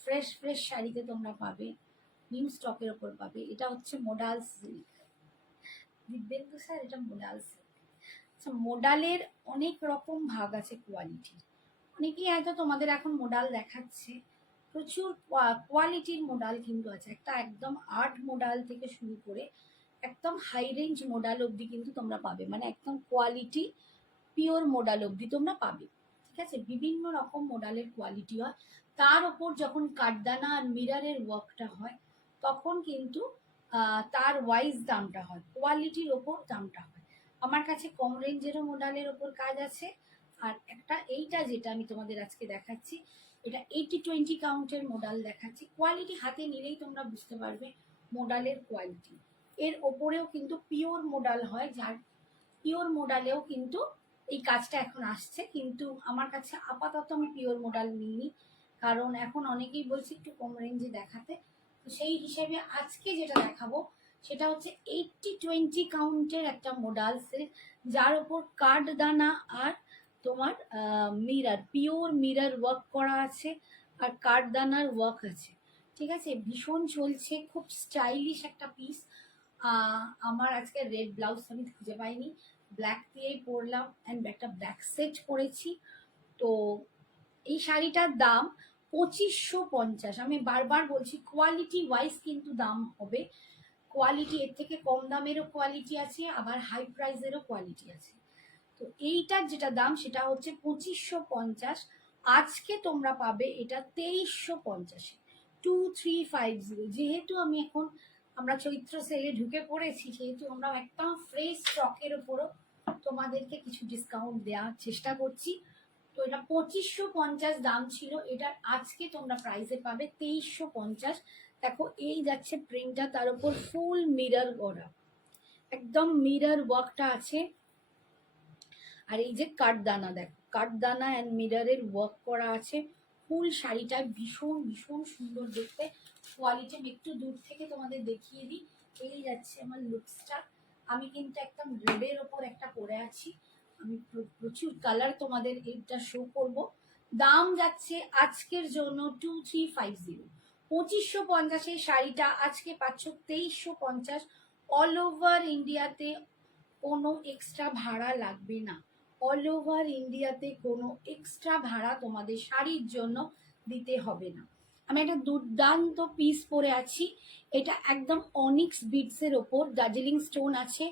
Fresh fresh শাড়িতে তোমরা পাবে, নিউ স্টকের ওপর পাবে। এটা হচ্ছে মোডাল সিল্ক। দিব্যেন্দু স্যার এটা মোডাল সিল্ক। আচ্ছা, মোডালের অনেক রকম ভাগ আছে কোয়ালিটি। অনেকেই হয়তো তোমাদের এখন মোডাল দেখাচ্ছে, প্রচুর কোয়ালিটির মোডাল কিন্তু আছে। একটা একদম আর্ট মোডাল থেকে শুরু করে একদম হাই রেঞ্জ মোডাল অবধি কিন্তু তোমরা পাবে, মানে একদম কোয়ালিটি পিওর মোডাল অবধি তোমরা পাবে। ঠিক আছে, বিভিন্ন রকম মোডালের কোয়ালিটি হয়। তার ওপর যখন কাঠদানা আর মিরারের ওয়ার্কটা হয় তখন কিন্তু তার ওয়াইজ দামটা হয়, কোয়ালিটির ওপর দামটা হয়। আমার কাছে কম রেঞ্জেরও মোডালের ওপর কাজ আছে। আর একটা এইটা যেটা আমি তোমাদের আজকে দেখাচ্ছি, এটা 80-20 কাউন্টের মোডাল দেখাচ্ছি। কোয়ালিটি হাতে নিলেই তোমরা বুঝতে পারবে মোডালের কোয়ালিটি। এর ওপরেও কিন্তু পিওর মোডাল হয়, যার পিওর মোডালেও কিন্তু এই কাজটা এখন আসছে। কিন্তু আমার কাছে আপাতত আমি পিওর মোডাল নিইনি, কারণ এখন অনেকেই বলছে একটু কম রেঞ্জে দেখাতে। তো সেই হিসেবে আজকে যেটা দেখাবো সেটা হচ্ছে 80-20 কাউন্টের একটা মোডাল সিল্ক, যার ওপর কাঠদানা আর তোমার মিরার, পিওর মিরার ওয়ার্ক করা আছে আর কাঠদানার ওয়ার্ক আছে। ঠিক আছে, ভীষণ চলছে, খুব স্টাইলিশ একটা পিস। আমার আজকে রেড ব্লাউজ আমি খুঁজে পাইনি, ব্ল্যাক দিয়েই পরলাম অ্যান্ড একটা ব্ল্যাক সেট পরেছি। তো এই শাড়িটার দাম 2550। আমি বারবার বলছি কোয়ালিটি ওয়াইজ কিন্তু দাম হবে। কোয়ালিটি এর থেকে কম দামেরও কোয়ালিটি আছে, আবার হাই প্রাইসেরও কোয়ালিটি আছে। তো এইটার যেটা দাম সেটা হচ্ছে 2550। আজকে তোমরা পাবে এটা 2350-এ, 2350। যেহেতু আমি এখন আমরা চৈত্র সেলে ঢুকে পড়েছি, সেহেতু আমরা একদম ফ্রেশ স্টকের ওপরও তোমাদেরকে কিছু ডিসকাউন্ট দেওয়ার চেষ্টা করছি। তো এটা 2550 দাম ছিল, এটার আজকে তোমরা প্রাইসে পাবে 2350। দেখো এই যাচ্ছে প্রিন্টটা, তার উপর ফুল মিরর করা, একদম মিরর ওয়ার্কটা আছে। আর এই যে কাঠদানা, দেখো কাঠদানা অ্যান্ড মিররের ওয়ার্ক করা আছে। ফুল শাড়িটা ভীষণ ভীষণ সুন্দর দেখতে। কোয়ালিটি আমি একটু দূর থেকে তোমাদের দেখিয়ে দিই। এই যাচ্ছে আমার লুকসটা। আমি কিন্তু একদম রেডের ওপর একটা পরে আছি, আমি প্রচুর কালার তোমাদের এইটা শো করব। দাম যাচ্ছে আজকের জন্য 2350। 2550 শাড়িটা আজকে পাচ্ছ 2350। অল ওভার ইন্ডিয়াতে কোনো এক্সট্রা ভাড়া লাগবে না। অল ওভার ইন্ডিয়াতে কোনো এক্সট্রা ভাড়া তোমাদের শাড়ির জন্য দিতে হবে না। আমি একটা দুর্দান্ত পিস পরে আছি, এটা একদম অনিক্স বিডসের ওপর দার্জিলিং স্টোন আছে,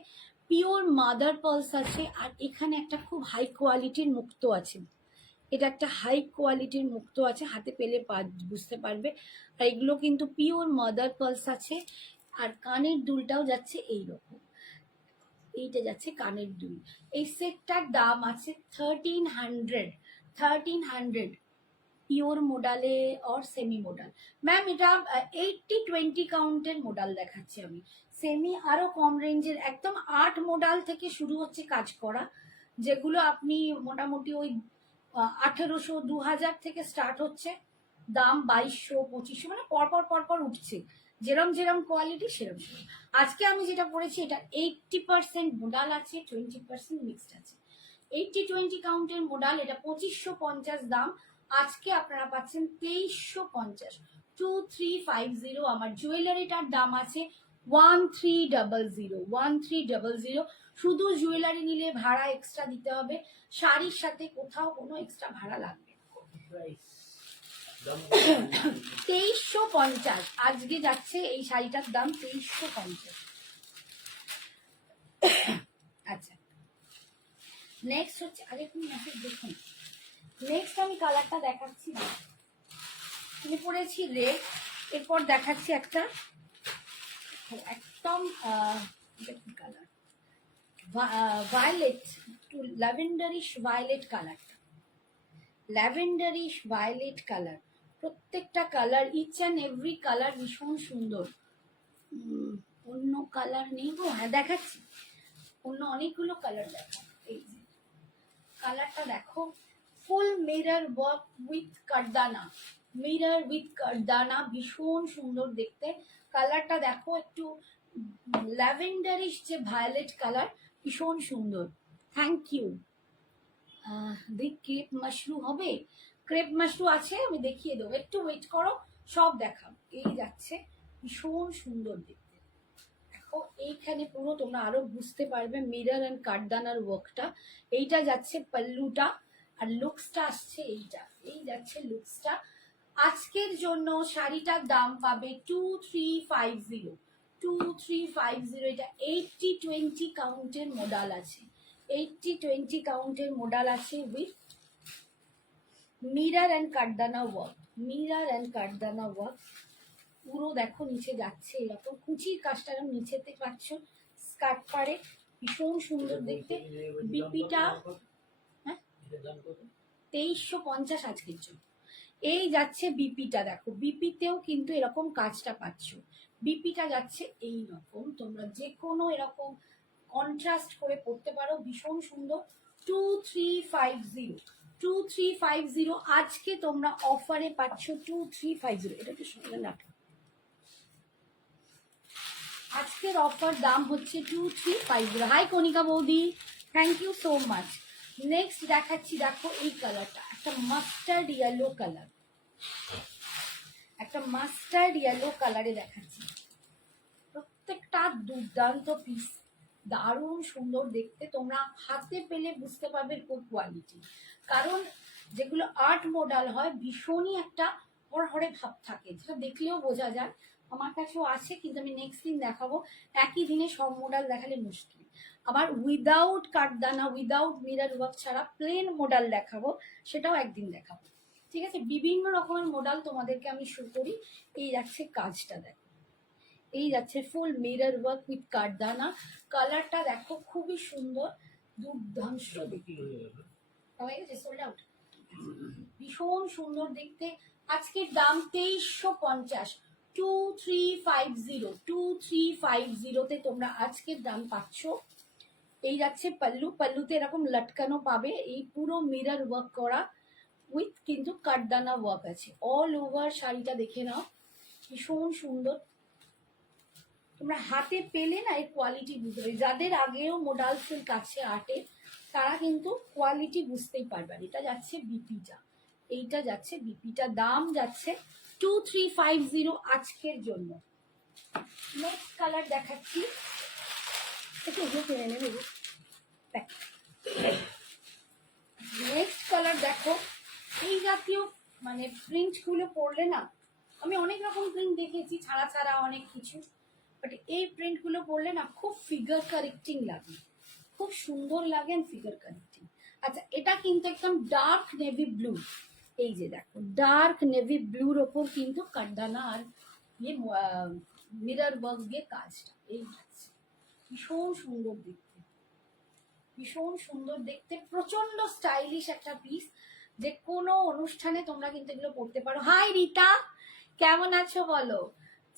পিওর মাদার পার্লস আছে, আর এখানে একটা খুব হাই কোয়ালিটির মুক্তো আছে। এটা একটা হাই কোয়ালিটির মুক্তো আছে, হাতে পেলে বুঝতে পারবে। আর এগুলো কিন্তু পিওর মাদার পার্লস আছে। আর কানের দুলটাও যাচ্ছে এইরকম, এইটা যাচ্ছে কানের দুল। এই সেটটার দাম আছে 1300। পিওর মোডালে অর সেমি মোডাল। ম্যাম এটা 80-20 কাউন্টের মোডাল দেখাচ্ছি আমি। সেমি আরো কম রেঞ্জের, একদম 8 মোডাল থেকে শুরু হচ্ছে কাজ করা, যেগুলো আপনি মোটামুটি ওই 1800-2000 থেকে স্টার্ট হচ্ছে, দাম 2200-2500, মানে পরপর পরপর উঠছে, যেরম যেরম কোয়ালিটি সেরম সেরম। আজকে আমি যেটা পড়েছি এটা 80% মোডাল আছে, 20% মিক্সড আছে। 80-20 কাউন্টের মোডাল, এটা 2550 দাম। আজকে আপনারা পাচ্ছেন 2350, 2350। আমার জুয়েলারিটার দাম আছে 1300। শুধু জুয়েলারি নিলে ভাড়া এক্সট্রা দিতে হবে, শাড়ির সাথে কোথাও কোনো এক্সট্রা ভাড়া লাগবে না। 2350 আজকে যাচ্ছে এই শাড়িটার দাম 2350। আচ্ছা, নেক্সট হচ্ছে, আগে তুমি মেসেজ দেখুন। নেক্সট আমি কালারটা দেখাচ্ছি, আমি পরেছি রেড, এরপর দেখাচ্ছি একটা একদম কি কালার, ভায়োলেট, একটু ল্যাভেন্ডারিশ ভায়োলেট কালারটা, ল্যাভেন্ডারিশ ভায়োলেট কালার। প্রত্যেকটা colour, each and every colour ভীষণ সুন্দর। অন্য কালার নেই গো, হ্যাঁ দেখাচ্ছি, অন্য অনেকগুলো কালার দেখো। এই যে কালারটা দেখো, ফুল মিরর ওয়ার্ক উইথ কাঠদানা, মিরর উইথ কাঠদানা, ভীষণ সুন্দর দেখতে। কালারটা দেখো, একটু ল্যাভেন্ডারিশ যে ভায়োলেট কালার, ভীষণ সুন্দর। Thank you. দিক ক্লিপ মাশরু হবে, ক্রেপ মাশরু আছে, আমি দেখিয়ে দেবো, একটু ওয়েট করো, সব দেখাবো। এই যাচ্ছে, ভীষণ সুন্দর দেখতে। দেখো এইখানে পুরো তোমরা আরো বুঝতে পারবে মিরর অ্যান্ড কাঠদানার ওয়ার্কটা। এইটা যাচ্ছে পাল্লুটা, আর লুকসটা আসছে এইটা, এই যাচ্ছে লুকসটা। আজকের জন্য শাড়িটার দাম পাবে 2350, 2350। এটা 80-20 কাউন্টের মডাল আছে, 80-20 কাউন্টের মডাল আছে উইথ মিরর অ্যান্ড কাঠদানা ওয়ার্ক, মিরর অ্যান্ড কাঠদানা ওয়ার্ক। পুরো দেখো নিচে যাচ্ছে এরকম কুচির কাজটা এরকম নিচেতে পাচ্ছ, স্কার্ট পারে, ভীষণ সুন্দর দেখতে। বিপিটা 2350 আজকের জন্য। এই যাচ্ছে বিপিটা, দেখো বিপিতেও কিন্তু এরকম কাজটা পাচ্ছ। বিপিটা যাচ্ছে এই রকম, তোমরা যে কোনো এরকম কন্ট্রাস্ট করে পড়তে পারো, ভীষণ সুন্দর। 2350, 2350 আজকে তোমরা অফারে পাচ্ছ 2350। এটা একটু সঙ্গে রাখো, আজকের অফার দাম হচ্ছে 2350। হাই কণিকা বৌদি, thank you so much. Next দেখাচ্ছি, দেখো এই কালারটা, একটা মাস্টার্ড ইয়েলো কালার, একটা মাস্টার্ড ইয়েলো কালারে দেখাচ্ছি। প্রত্যেকটা দুর্দান্ত পিস, দারুণ সুন্দর দেখতে। তোমরা হাতে পেলে বুঝতে পারবে খুব কোয়ালিটি, কারণ যেগুলো আর্ট মডেল হয় ভীষণই একটা হরহরে ভাব থাকে, যেটা দেখলেও বোঝা যায়। আমার কাছেও আছে, কিন্তু আমি নেক্সট দিন দেখাবো। একই দিনে সব মডেল দেখালে মুশকিল। আবার উইদাউট কাঠদানা, উইদাউট মিরর ওয়ার্ক ছাড়া প্লেন মডেল দেখাবো, সেটাও একদিন দেখাবো। ঠিক আছে, বিভিন্ন রকমের মডেল তোমাদেরকে আমি শো করি। এই যাচ্ছে কাজটা, দেখো এই যাচ্ছে ফুল মিরর ওয়ার্ক উইথ কাঠদানা। কালারটা দেখো খুবই সুন্দর, দুর্দান্ত দেখতে, সোল্ড আউট, ভীষণ সুন্দর দেখতে। আজকের দাম 2350, 2350, 2350 তোমরা আজকের দাম পাচ্ছ। এই যাচ্ছে পাল্লু, পাল্লুতে এরকম লটকানো পাবে, এই পুরো মিরর ওয়ার্ক করা উইথ কিন্তু কাঠদানা ওয়ার্ক আছে। অল ওভার শাড়িটা দেখে নাও, ভীষণ সুন্দর। তোমরা হাতে পেলে না এই কোয়ালিটি বুঝতে পারবে। যাদের আগেও মোডাল সিল্ক আছে আর্টে, তারা কিন্তু কোয়ালিটি বুঝতেই পারবে। এটা যাচ্ছে বিপিটা, এইটা যাচ্ছে বিপিটা, দাম যাচ্ছে 2350 আজকের জন্য। নেক্সট কালার দেখাচ্ছি, একটু কিনে নেবে। নেক্সট কালার দেখো, এই জাতীয় মানে প্রিন্টগুলো পরলে না, আমি অনেক রকম প্রিন্ট দেখেছি, ছাড়া ছাড়া অনেক কিছু, বাট এই প্রিন্টগুলো পরলে না খুব ফিগার কারেক্টিং লাগে, খুব সুন্দর লাগে ফিগার কারেক্টিং। আচ্ছা, এটা কিন্তু একদম ডার্ক নেভি ব্লু, এই যে দেখো ডার্ক নেভি ব্লুর ওপর কিন্তু কাঠদানা আর ইয়ে মিরর ওয়ার্ক দিয়ে কাজটা, এই ভীষণ সুন্দর দেখতে, ভীষণ সুন্দর দেখতে, প্রচন্ড স্টাইলিশ একটা পিস। যে কোনো অনুষ্ঠানে তোমরা কিন্তু এগুলো পড়তে পারো। হাই রীতা, কেমন আছো বলো?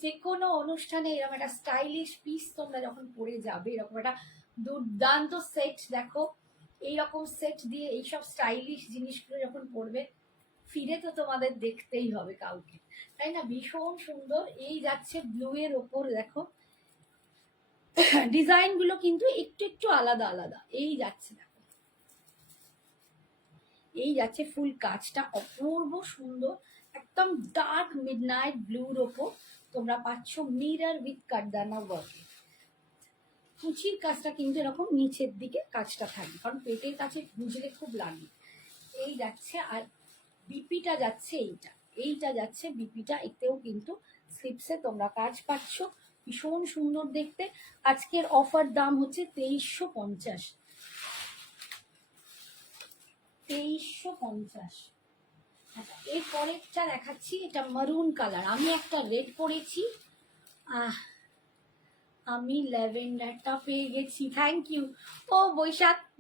যে কোনো অনুষ্ঠানে এরকম একটা স্টাইলিশ পিস তোমরা যখন পরে যাবে, এরকম একটা দুর্দান্ত সেট, দেখো এইরকম সেট দিয়ে এইসব স্টাইলিশ জিনিসগুলো যখন পরবে, ফিরে তো তোমাদের দেখতেই হবে কাউকে, তাই না? ভীষণ সুন্দর। এই যাচ্ছে ব্লু এর ওপর, দেখো ডিজাইন গুলো কিন্তু একটু একটু আলাদা আলাদা। এই যাচ্ছে, দেখো এই যাচ্ছে ফুল কাজটা, অপূর্ব সুন্দর, একদম ডার্ক মিডনাইট ব্লুর ওপর তোমরা পাচ্ছ মিরর উইথ কাঠদানা ওয়ার্ক। কুচির কাজটা কিন্তু এরকম নিচের দিকে কাজটা থাকবে, কারণ পেটের কাছে গুজলে খুব লাগে। এই যাচ্ছে, আর বিপিটা যাচ্ছে এইটা, এইটা যাচ্ছে বিপিটা, এতেও কিন্তু স্লিপসে তোমরা কাজ পাচ্ছ, ভীষণ সুন্দর দেখতে। আজকের অফার দাম হচ্ছে 2350, 2350। আচ্ছা, এর পরেরটা দেখাচ্ছি, এটা মারুন কালার। আমি একটা রেড পরেছি, আমি ল্যাভেন্ডারটা পেয়ে গেছি। থ্যাংক ইউ, ও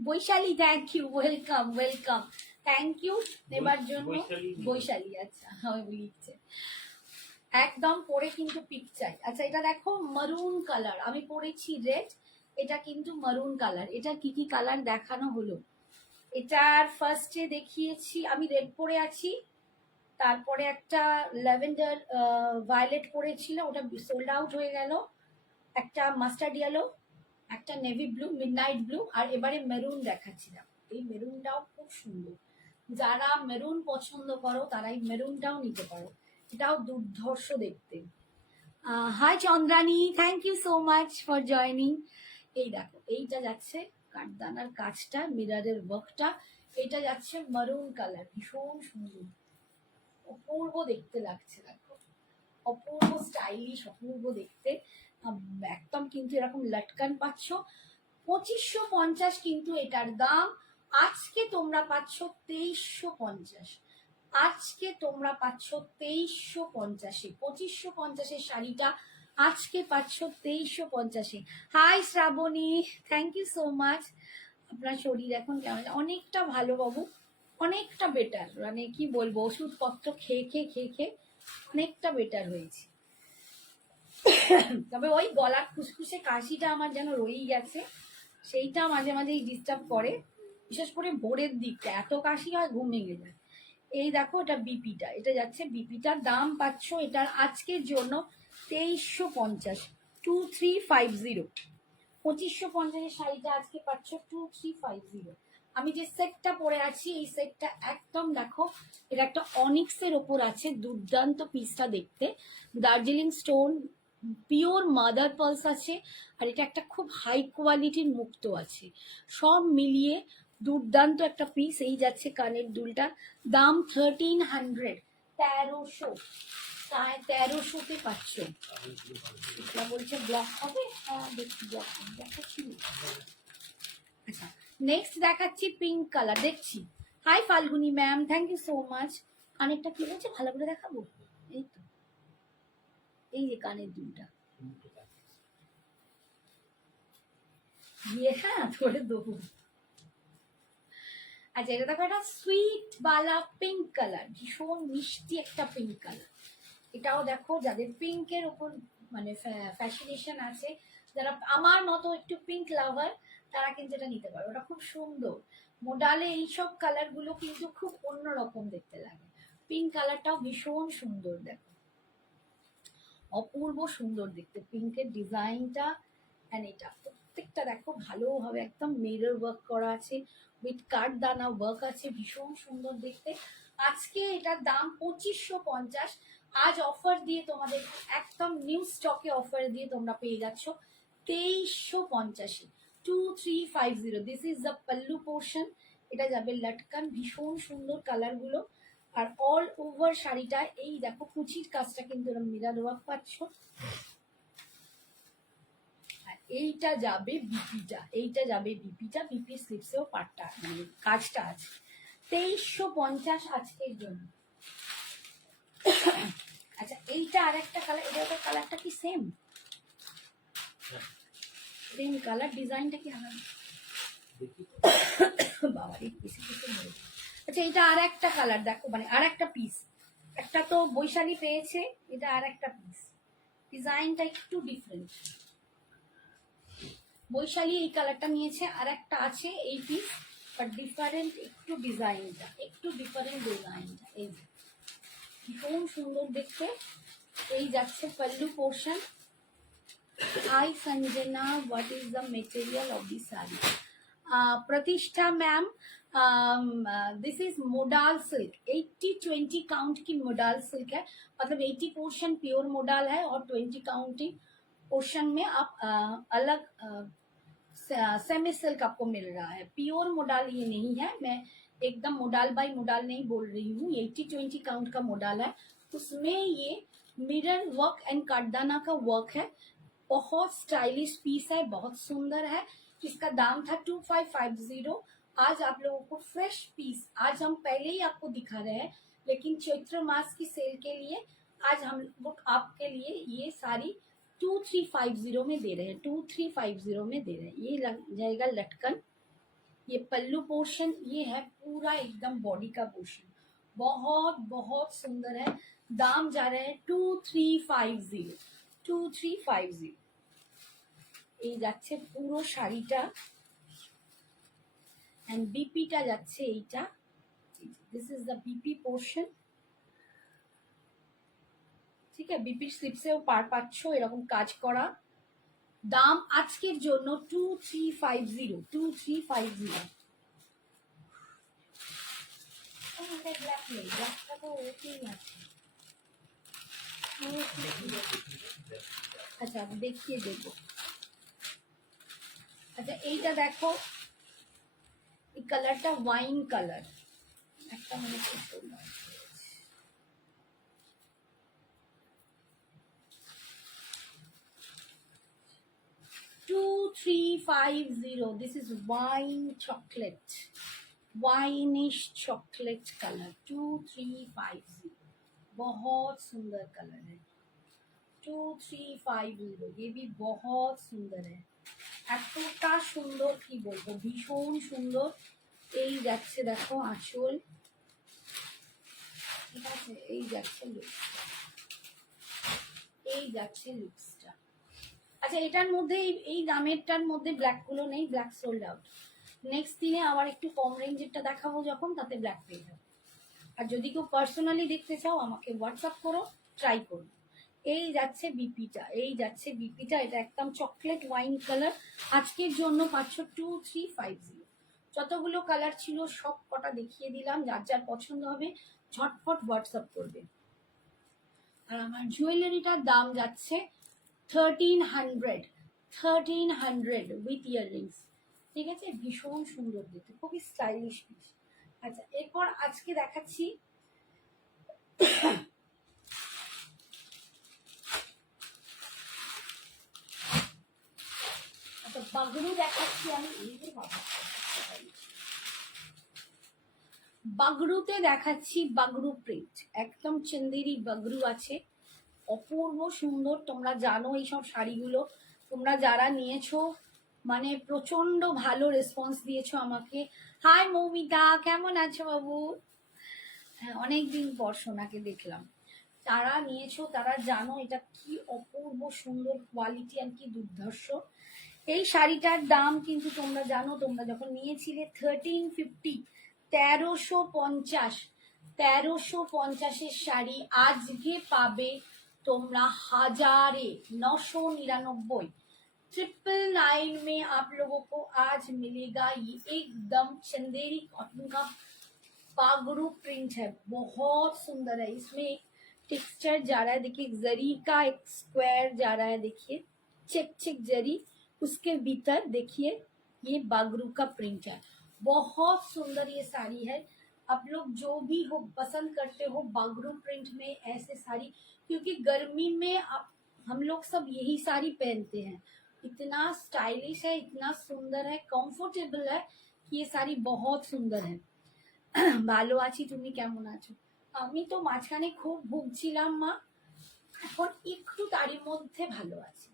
Baishali, thank you, welcome welcome, thank you নেবার জন্য। বৈশালী, আচ্ছা আমি লিখছে, একদম পরে কিন্তু পিক চাই। আচ্ছা, এটা দেখো মারুন কালার, আমি পরেছি রেড, এটা কিন্তু মারুন কালার। এটা কি কি কালার দেখানো হলো, এটার ফার্স্টে দেখিয়েছি আমি রেড পরে আছি, তারপরে একটা ল্যাভেন্ডার ভায়োলেট পরেছিল, ওটা সোল্ড আউট হয়ে গেল, একটা মাস্টার্ড ইয়েলো, একটা নেভি ব্লু মিডনাইট ব্লু, আর এবারে মেরুন দেখাচ্ছিলাম। এই মেরুনটাও খুব সুন্দর, যারা মেরুন পছন্দ করো তারাই মেরুনটাও নিতে পারো, এটাও দুর্ধর্ষ দেখতে। Hi Chandrani, thank you so much for joining. এই দেখো এইটা যাচ্ছে কাঠদানার কাজটা, মিরারের ওয়ার্কটা, এটা যাচ্ছে মারুন কালার, ভীষণ সুন্দর, অপূর্ব দেখতে লাগছে, দেখো অপূর্ব স্টাইলিশ, অপূর্ব দেখতে। একদম কিন্তু এরকম লটকান পাচ্ছ, 2550 কিন্তু এটার দাম। আজকে তোমরা পাচ্ছ 2350, আজকে তোমরা পাচ্ছ 2350-এ, 2550-এর শাড়িটা আজকে পাচ্ছ 2350-এ। Hi Shrabani, thank you so much. আপনার শরীর এখন কেমন? অনেকটা ভালো বাবু, অনেকটা বেটার, মানে কি বলবো, ওষুধপত্র খেয়ে খেয়ে খেয়ে খেয়ে অনেকটা বেটার হয়েছে। তবে ওই গলার খুসখুসে কাশিটা আমার যেন রয়েই গেছে, সেইটা মাঝে মাঝেই ডিস্টার্ব করে, বিশেষ করে ভোরের দিকটা এত কাশি হয় ঘুম ভেঙে যায়। এই দেখো এটা বিপিটা, এটা যাচ্ছে বিপিটার দাম পাচ্ছ এটার আজকের জন্য 2350, 2350, 2550-এর শাড়িটা আজকে পাচ্ছ 2350। আমি যে সেটটা পরে আছি এই সেটটা একদম দেখো, এটা একটা অনিক্সের ওপর আছে, দুর্দান্ত পিসটা দেখতে, Darjeeling stone, pure mother pearls আছে, আর এটা একটা খুব হাই কোয়ালিটির মুক্তো আছে, সব মিলিয়ে দুর্দান্ত একটা পিস। এই যাচ্ছে কানের দুলটা, দাম 1300, 1300, 1300-তে পাচ্ছ। এটা বলছে ব্লক হবে, হ্যাঁ দেখছি ব্লক দেখাচ্ছি। আচ্ছা নেক্সট দেখাচ্ছি পিঙ্ক কালার, দেখছি। Hi Falguni ma'am, thank you so much. কানেরটা কি বলছে ভালো করে দেখাবো? এই তো, এই যে কানের দুলটা, ইয়ে হ্যাঁ ধরে দেবো। আচ্ছা এটা দেখো, একটা সুইট বালা পিঙ্ক কালার, ভীষণ মিষ্টি একটা পিঙ্ক কালার। এটাও দেখো যাদের পিঙ্কের উপর মানে ফ্যাশনেশন আছে, যারা আমার মতো একটু পিঙ্ক লাভার, তারা কিন্তু এটা নিতে পারো, ওটা খুব সুন্দর। মোডালে এইসব কালার গুলো কিন্তু খুব অন্যরকম দেখতে লাগে। পিঙ্ক কালারটাও ভীষণ সুন্দর, দেখো অপূর্ব সুন্দর দেখতে পিঙ্কের ডিজাইনটা। অ্যান্ড এটা প্রত্যেকটা দেখো ভালোভাবে একদম মিরর ওয়ার্ক করা আছে, উইথ কাঠদানা ওয়ার্ক আছে, ভীষণ সুন্দর দেখতে। আজকে এটার দাম 2550, আজ অফার দিয়ে তোমাদের একদম নিউ স্টকে অফার দিয়ে তোমরা পেয়ে যাচ্ছ 2350-এ, 2350। This is the pallu portion, এটা যাবে লটকান, ভীষণ সুন্দর কালার গুলো। আর অল ওভার শাড়িটা এই দেখো কুচির কাজটা কিন্তু এরকম মিরর ওয়ার্ক পাচ্ছ। আর এইটা যাবে বিপিটা, এইটা যাবে বিপিটা, বিপি স্লিপসেও পাটটা মানে কাজটা আছে। 2350 আজকের জন্য। আচ্ছা এইটা আর একটা কালার, এটা কালারটা কি সেম? সেম কালার, ডিজাইনটা কি আলাদা? বাবা এই কিছু কিছু। আচ্ছা এটা আর একটা কালার দেখো, মানে আর একটা পিস, একটা তো বৈশালী পেয়েছে, এটা আর একটা পিস, ডিজাইনটা একটু ডিফারেন্ট। বৈশালী এই কালারটা নিয়েছে, আর একটা আছে এই পিস, বাট ডিফারেন্ট একটু ডিজাইনটা, একটু ডিফারেন্ট ডিজাইনটা। এই ভীষণ সুন্দর দেখতে। এই যাচ্ছে pallu portion. Hi Sanjana, what is the material of the sari? Pratishtha ma'am, this is modal silk, 80-20 count की मोडाल सिल्क है, मतलब 80 पोर्शन प्योर मोडाल है और 20 काउंटिंग पोर्शन में आप अलग सेमी सिल्क आपको मिल रहा है। प्योर मोडाल ये नहीं है, मैं एकदम मोडाल बाई मोडाल नहीं बोल रही हूँ, 80-20 काउंट का मोडाल है, उसमें ये मिरर वर्क एंड काटदाना का वर्क है, बहुत स्टाइलिश पीस है, बहुत सुंदर है। इसका दाम था 2550। आज आप लोगों को फ्रेश पीस, आज हम पहले ही आपको दिखा रहे हैं, लेकिन चैत्र मास की सेल के लिए आज हम लोग आपके लिए ये सारी 2350 में दे रहे हैं, 2350 में दे रहे हैं। ये लग जाएगा लटकन, ये पल्लू पोर्शन, ये है पूरा एकदम बॉडी का पोर्शन, बहुत बहुत सुंदर है। दाम जा रहे हैं 2350, 2350। এই যাচ্ছে পুরো শাড়িটা, এন্ড বিপিটা যাচ্ছে এইটা, this is the BP portion, ঠিক আছে। বিপির স্লিপসেও পার পাচ্ছ এরকম কাজ করা। দাম আজকের জন্য 2350, 2350। ব্ল্যাক নেই, ব্ল্যাকটা তো ওকেই আছে। আচ্ছা আমি দেখিয়ে দেবো। আচ্ছা এইটা দেখো, এই কালারটা ওয়াইন কালার, একটা মানে 2350, this is wine chocolate, winish chocolate colour 2350, बहुत सुंदर कलर है 2350, ये भी बहुत सुंदर है, এতটা সুন্দর কি বলবো, ভীষণ সুন্দর। এই যাচ্ছে দেখো আঁচল, ঠিক আছে, এই যাচ্ছে লুকস, এই যাচ্ছে লুকসটা। আচ্ছা এটার মধ্যে এই দামেরটার মধ্যে ব্ল্যাক গুলো নেই, ব্ল্যাক সোল্ড আউট। নেক্সট দিনে আবার একটু কম রেঞ্জেরটা দেখাবো যখন, তাতে ব্ল্যাক পেয়ে যাবে। আর যদি কেউ পার্সোনালি দেখতে চাও আমাকে হোয়াটসঅ্যাপ করো, ট্রাই করো। এই যাচ্ছে বিপিটা, এই যাচ্ছে বিপিটা, এটা একদম চকলেট ওয়াইন কালার। আজকের জন্য পাচ্ছ 2350। যতগুলো কালার ছিল সব কটা দেখিয়ে দিলাম, যার যার পছন্দ হবে ঝটফট হোয়াটসঅ্যাপ করবে। আর আমার জুয়েলারিটার দাম যাচ্ছে 1300 উইথ ইয়াররিংস, ঠিক আছে, ভীষণ সুন্দর দেখতে, খুবই স্টাইলিশ পিস। আচ্ছা এরপর আজকে দেখাচ্ছি আচ্ছা বাগরু দেখাচ্ছি আমি, এই যে বাগরুতে দেখাচ্ছি বাগরু প্রিন্ট, একদম চন্দেরি বাগরু আছে, অপূর্ব সুন্দর। তোমরা জানো এইসব শাড়িগুলো তোমরা যারা নিয়েছো মানে প্রচন্ড ভালো রেসপন্স দিয়েছো আমাকে। হাই মৌমিতা, কেমন আছো বাবু? হ্যাঁ অনেকদিন পর সোনাকে দেখলাম। যারা নিয়েছো তারা জানো এটা কি অপূর্ব সুন্দর কোয়ালিটি আর কি দুর্ধর্ষ। এই শাড়িটার দাম কিন্তু তোমরা জানো, তোমরা যখন নিয়েছিলে 1350, 1350, 1350-এর শাড়ি আজকে পাবে তোমরা 999। 999 में आप लोगों को आज मिलेगा ये एकदम चंदेरी कॉटन का बागरू प्रिंट है, बहुत सुंदर है। इसमें टेक्सचर जा रहा है, देखिए जरी का एक स्क्वायर जा रहा है, देखिए चेक चेक जरी, उसके भीतर देखिए ये बागरू का प्रिंट है, बहुत सुंदर ये साड़ी है। आप लोग जो भी हो पसंद करते हो बागरू प्रिंट में ऐसे साड़ी, क्योंकि गर्मी में आप हम लोग सब यही साड़ी पहनते हैं, इतना स्टाइलिश है, इतना सुंदर है, कंफर्टेबल है कि ये साड़ी बहुत सुंदर है। ভালো আছি, তুমি কেমন আছো? আমি তো মাঝখানে খুব ভুগছিলাম মা, এখন একটু তারই মধ্যে ভালো আছি।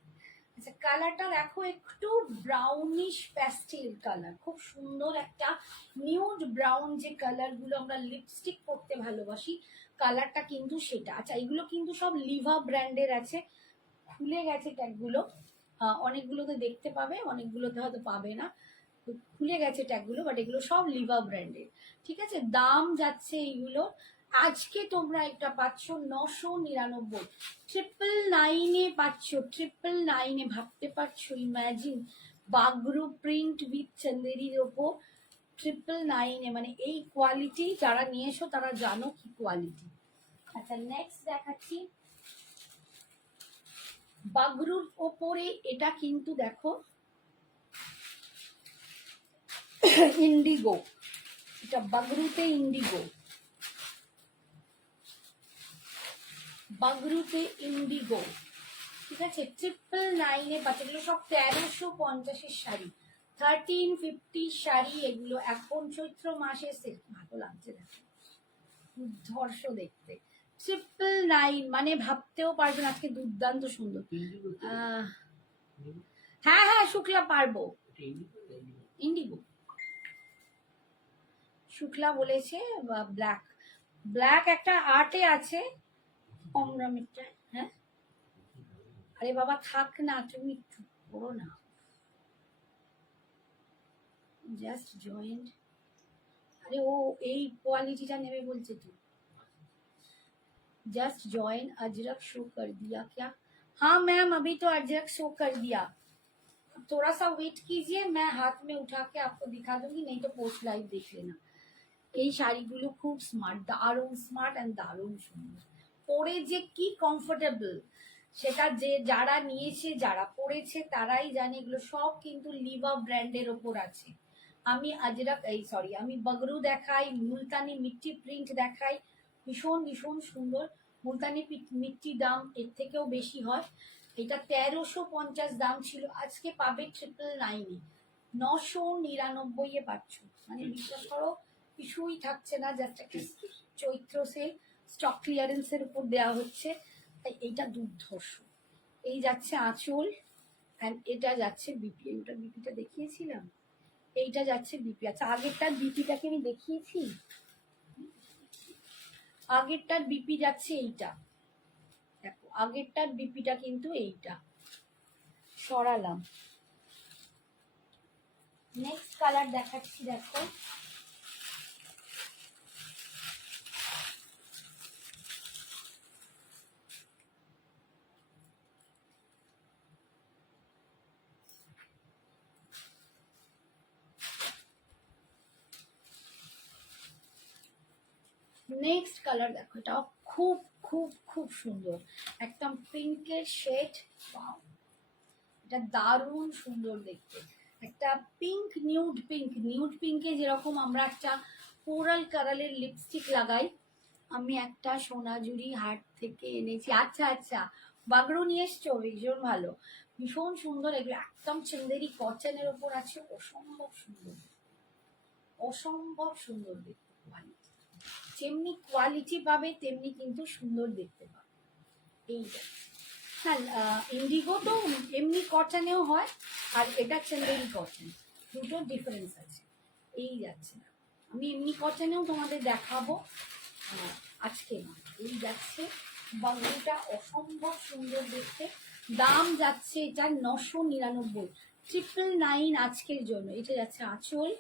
আচ্ছা কালারটা দেখো, একটু ব্রাউনিশ প্যাস্টেল কালার, খুব সুন্দর একটা নিউড ব্রাউন, যে কালারগুলো আমরা লিপস্টিক পরতে ভালোবাসি কালারটা কিন্তু সেটা। আচ্ছা এগুলো কিন্তু সব লিভা ব্র্যান্ডের আছে, খুলে গেছে ট্যাগগুলো, অনেকগুলোতে দেখতে পাবে, অনেকগুলোতে হয়তো পাবে না, খুলে গেছে ট্যাগগুলো, বাট এগুলো সব লিভা ব্র্যান্ডের, ঠিক আছে। দাম যাচ্ছে এইগুলো আজকে তোমরা একটা পাচ্ছ 999, 999-এ পাচ্ছ, 999-এ, ভাবতে পারছো, ইম্যাজিন, বাগরু প্রিন্ট উইথ চন্দেরির ওপর 999-এ, মানে এই কোয়ালিটি যারা নিয়েছো তারা জানো কি কোয়ালিটি। আচ্ছা নেক্সট দেখাচ্ছি বাগরুর ওপরে, এটা কিন্তু দেখো ইন্ডিগো, এটা বাগরুতে ইন্ডিগো, বাগরুতে ইন্ডিগো, ঠিক আছে, 999-এ পাচ্ছে। এগুলো সব 1350-এর শাড়ি, 1350 শাড়ি এগুলো। এখন চৈত্র মাসে সেট, ভালো লাগছে দেখো, দুর্ধর্ষ দেখতে, 999, মানে ভাবতেও পারবেন আজকে দুর্দান্ত সুন্দর। হ্যাঁ হ্যাঁ শুক্লা পারবো, ইন্ডিগো শুক্লা বলেছে, ব্ল্যাক, ব্ল্যাক একটা আর্টে আছে কম দামেরটা। হ্যাঁ আরে বাবা থাক না, তুমি চুপ করো না, জাস্ট জয়েন্ট। আরে ও এই কোয়ালিটিটা নেবে বলছে তো, जस्ट ज्वाइन, अजरक शो कर दिया क्या? हाँ मैम अभी तो अजरक शो कर दिया, थोड़ा सा वेट कीजिए, मैं हाथ में उठा के आपको दिखा दूंगी, नहीं तो पोस्ट लाइव देख लेना। এই শাড়িগুলো খুব স্মার্ট, দারুণ স্মার্ট অ্যান্ড দারুণ সুন্দর, পরে যে কি কমফোর্টেবল সেটা যে যারা নিয়েছে যারা পরেছে তারাই জানে। এগুলো সব কিন্তু লিভা ব্র্যান্ডের ওপর আছে। আমি আজরাক আমি বগরু দেখাই, মুলতানি মিট্টি প্রিন্ট দেখাই, ভীষণ ভীষণ সুন্দর। মুলতানি মিট্টি দাম এর থেকেও বেশি হয়। এটা 1350 দাম ছিল, আজকে পাবে 999-এ, 999-এ পাচ্ছ। মানে বিশ্বাস করো কিছুই থাকছে না, জাস্ট একটা চৈত্র সেল স্টক ক্লিয়ারেন্সের উপর দেওয়া হচ্ছে, তাই এইটা দুর্ধর্ষ। এই যাচ্ছে আঁচল অ্যান্ড এটা যাচ্ছে বিপি। ওটা বিপিটা দেখিয়েছিলাম, এইটা যাচ্ছে বিপি। আচ্ছা আগেরটার বিপিটাকে আমি দেখিয়েছি, আগেরটার বিপি যাচ্ছে এইটা, দেখো আগেরটার বিপিটা কিন্তু এইটা। সরালাম, নেক্সট কালার দেখাচ্ছি, দেখো নেক্সট কালার দেখো, এটাও খুব খুব খুব সুন্দর, একদম পিঙ্কের শেড। এটা দারুণ সুন্দর দেখতে, একটা পিঙ্ক নিউড পিঙ্ক, নিউড পিঙ্কে যেরকম আমরা একটা কোরাল কালারের লিপস্টিক লাগাই, আমি একটা সোনাঝুরি হাট থেকে এনেছি। আচ্ছা আচ্ছা, বাগড়ু নিয়ে এসছো, ভীষণ ভালো, ভীষণ সুন্দর। এগুলো একদম চন্দেরি কটনের ওপর আছে, অসম্ভব সুন্দর, অসম্ভব সুন্দর দেখতে কোয়ালিটি। যেমনি কোয়ালিটি পাবে তেমনি কিন্তু সুন্দর দেখতে পাবে। এই হ্যাঁ, ইন্ডিগো তো এমনি কটনেও হয়, আর এটা চন্দেরি কটন, দুটোর ডিফারেন্স আছে। এই যাচ্ছে না, আমি এমনি কটনেও তোমাদের দেখাবো আজকে না। এই যাচ্ছে বাংলাটা, অসম্ভব সুন্দর দেখতে, দাম যাচ্ছে এটা 999, 999 আজকের জন্য। এটা যাচ্ছে আঁচল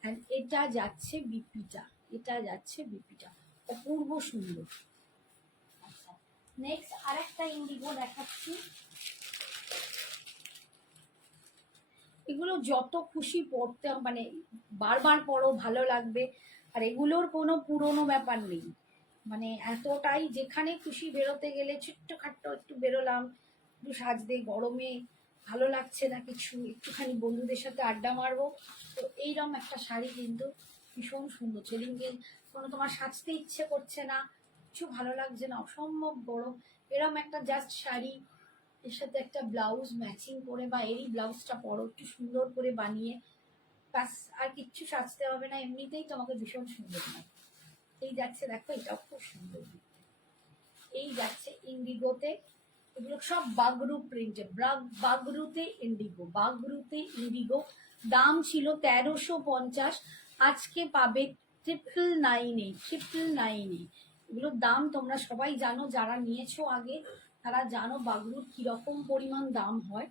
অ্যান্ড এটা যাচ্ছে বিপিটা, এটা যাচ্ছে বিপিটা, অপূর্ব সুন্দর। আচ্ছা নেক্সট আরেকটা ইন্ডিগো দেখাচ্ছি, এগুলো যত খুশি পড়তে মানে বারবার পড়ো ভালো লাগবে, আর এগুলোর কোনো পুরনো ব্যাপার নেই, মানে এতটাই যেখানে খুশি বেরোতে গেলে ছোট্টখাট্ট একটু বেরোলাম, একটু সাজতে, গরমে ভালো লাগছে না কিছু, একটুখানি বন্ধুদের সাথে আড্ডা মারবো, তো এইরকম একটা শাড়ি কিন্তু ভীষণ সুন্দর। সেদিনকে কোনো তোমার সাজতে ইচ্ছে করছে না, কিছু ভালো লাগছে না, অসম্ভব গরম, এরকম একটা জাস্ট শাড়ি, এর সাথে একটা ব্লাউজ ম্যাচিং করে বা এরই ব্লাউজটা পরো একটু সুন্দর করে বানিয়ে, ব্যাস আর কিচ্ছু সাজতে হবে না, এমনিতেই তোমাকে ভীষণ সুন্দর লাগে। এই যাচ্ছে দেখো, এটাও খুব সুন্দর, এই যাচ্ছে ইন্ডিগোতে, এগুলো সব বাগরু প্রিন্টে, বাগরুতে ইন্ডিগো, বাগরুতে ইন্ডিগো। দাম ছিল 1350, আজকে পাবে 999-এ, 999-এ। এগুলোর দাম তোমরা সবাই জানো, যারা নিয়েছো আগে তারা জানো বাগরুর কিরকম পরিমাণ দাম হয়।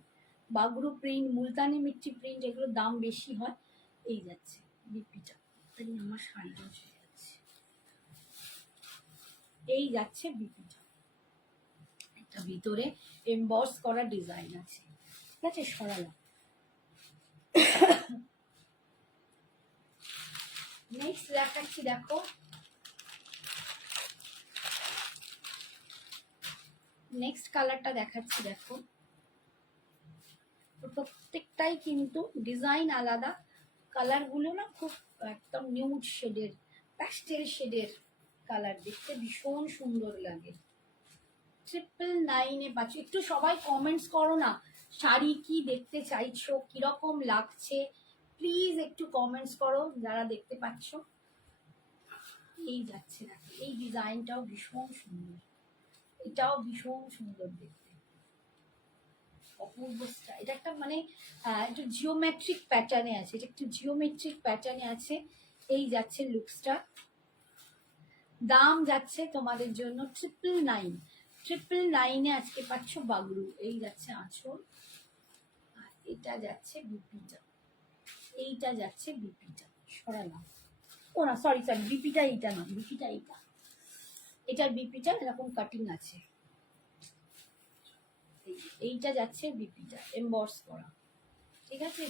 বাগরু প্রিন্ট, মুলতানি মিট্টি প্রিন্ট, এগুলোর দাম বেশি হয়। এই যাচ্ছে বিপিটা, তাই আমার শাড়িটা চলে যাচ্ছে, এই যাচ্ছে বিপিটা, একটা ভিতরে এমবস করা ডিজাইন আছে, ঠিক আছে। সরালাম, নেক্সট দেখাচ্ছি, দেখো নেক্সট কালারটা দেখাচ্ছি, দেখো প্রত্যেকটাই কিন্তু ডিজাইন আলাদা, কালারগুলো না খুব একদম নিউড শেডের, প্যাস্টেল শেডের কালার, দেখতে ভীষণ সুন্দর লাগে। 999-এ পাচ্ছ। একটু সবাই কমেন্টস করো না, শাড়ি কি দেখতে চাইছো, কিরকম লাগছে, প্লিজ একটু কমেন্টস করো যারা দেখতে পাচ্ছ। এই যাচ্ছে দেখো, এই ডিজাইনটাও ভীষণ সুন্দর, এটাও ভীষণ সুন্দর দেখতে, অপূর্ব স্টাইল। এটা একটা মানে একটু জিওমেট্রিক প্যাটার্নে আছে, এটা একটু জিওমেট্রিক প্যাটার্নে আছে। এই যাচ্ছে লুকসটা, দাম যাচ্ছে তোমাদের জন্য 999, 999-এ আজকে পাচ্ছ বাগরু। এই যাচ্ছে আঁচল, আর এটা যাচ্ছে বিপিটা, এইটা যাচ্ছে বিপিটা। সরালাম, ও না সরি সরি, বিপিটা এইটা না, বিপিটা এইটা, এটার বিপিটা এরকম কাটিং আছে, এইটা যাচ্ছে বিপিটা এমবস করা, ঠিক আছে।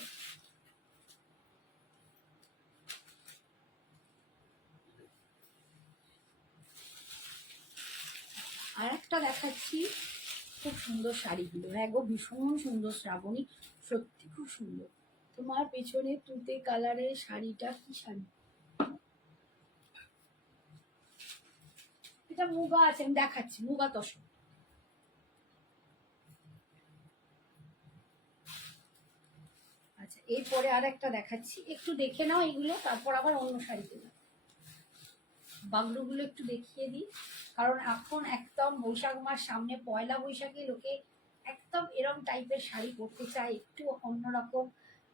আর একটা দেখাচ্ছি, খুব সুন্দর শাড়িগুলো। হ্যাঁ গো, ভীষণ সুন্দর শ্রাবণী, সত্যি খুব সুন্দর। তোমার পেছনে তুতে কালারের শাড়িটা কি শাড়ি? এটা মুগা আছে, আমি দেখাচ্ছি, মুগা তসর। আচ্ছা, এরপরে আর একটা দেখাচ্ছি, একটু দেখে নাও এগুলো, তারপর আবার অন্য শাড়িতে যাও। বাগরুগুলো একটু দেখিয়ে দিই, কারণ এখন একদম বৈশাখ মাস সামনে, পয়লা বৈশাখে লোকে একদম এরম টাইপের শাড়ি পরতে চায়, একটু অন্যরকম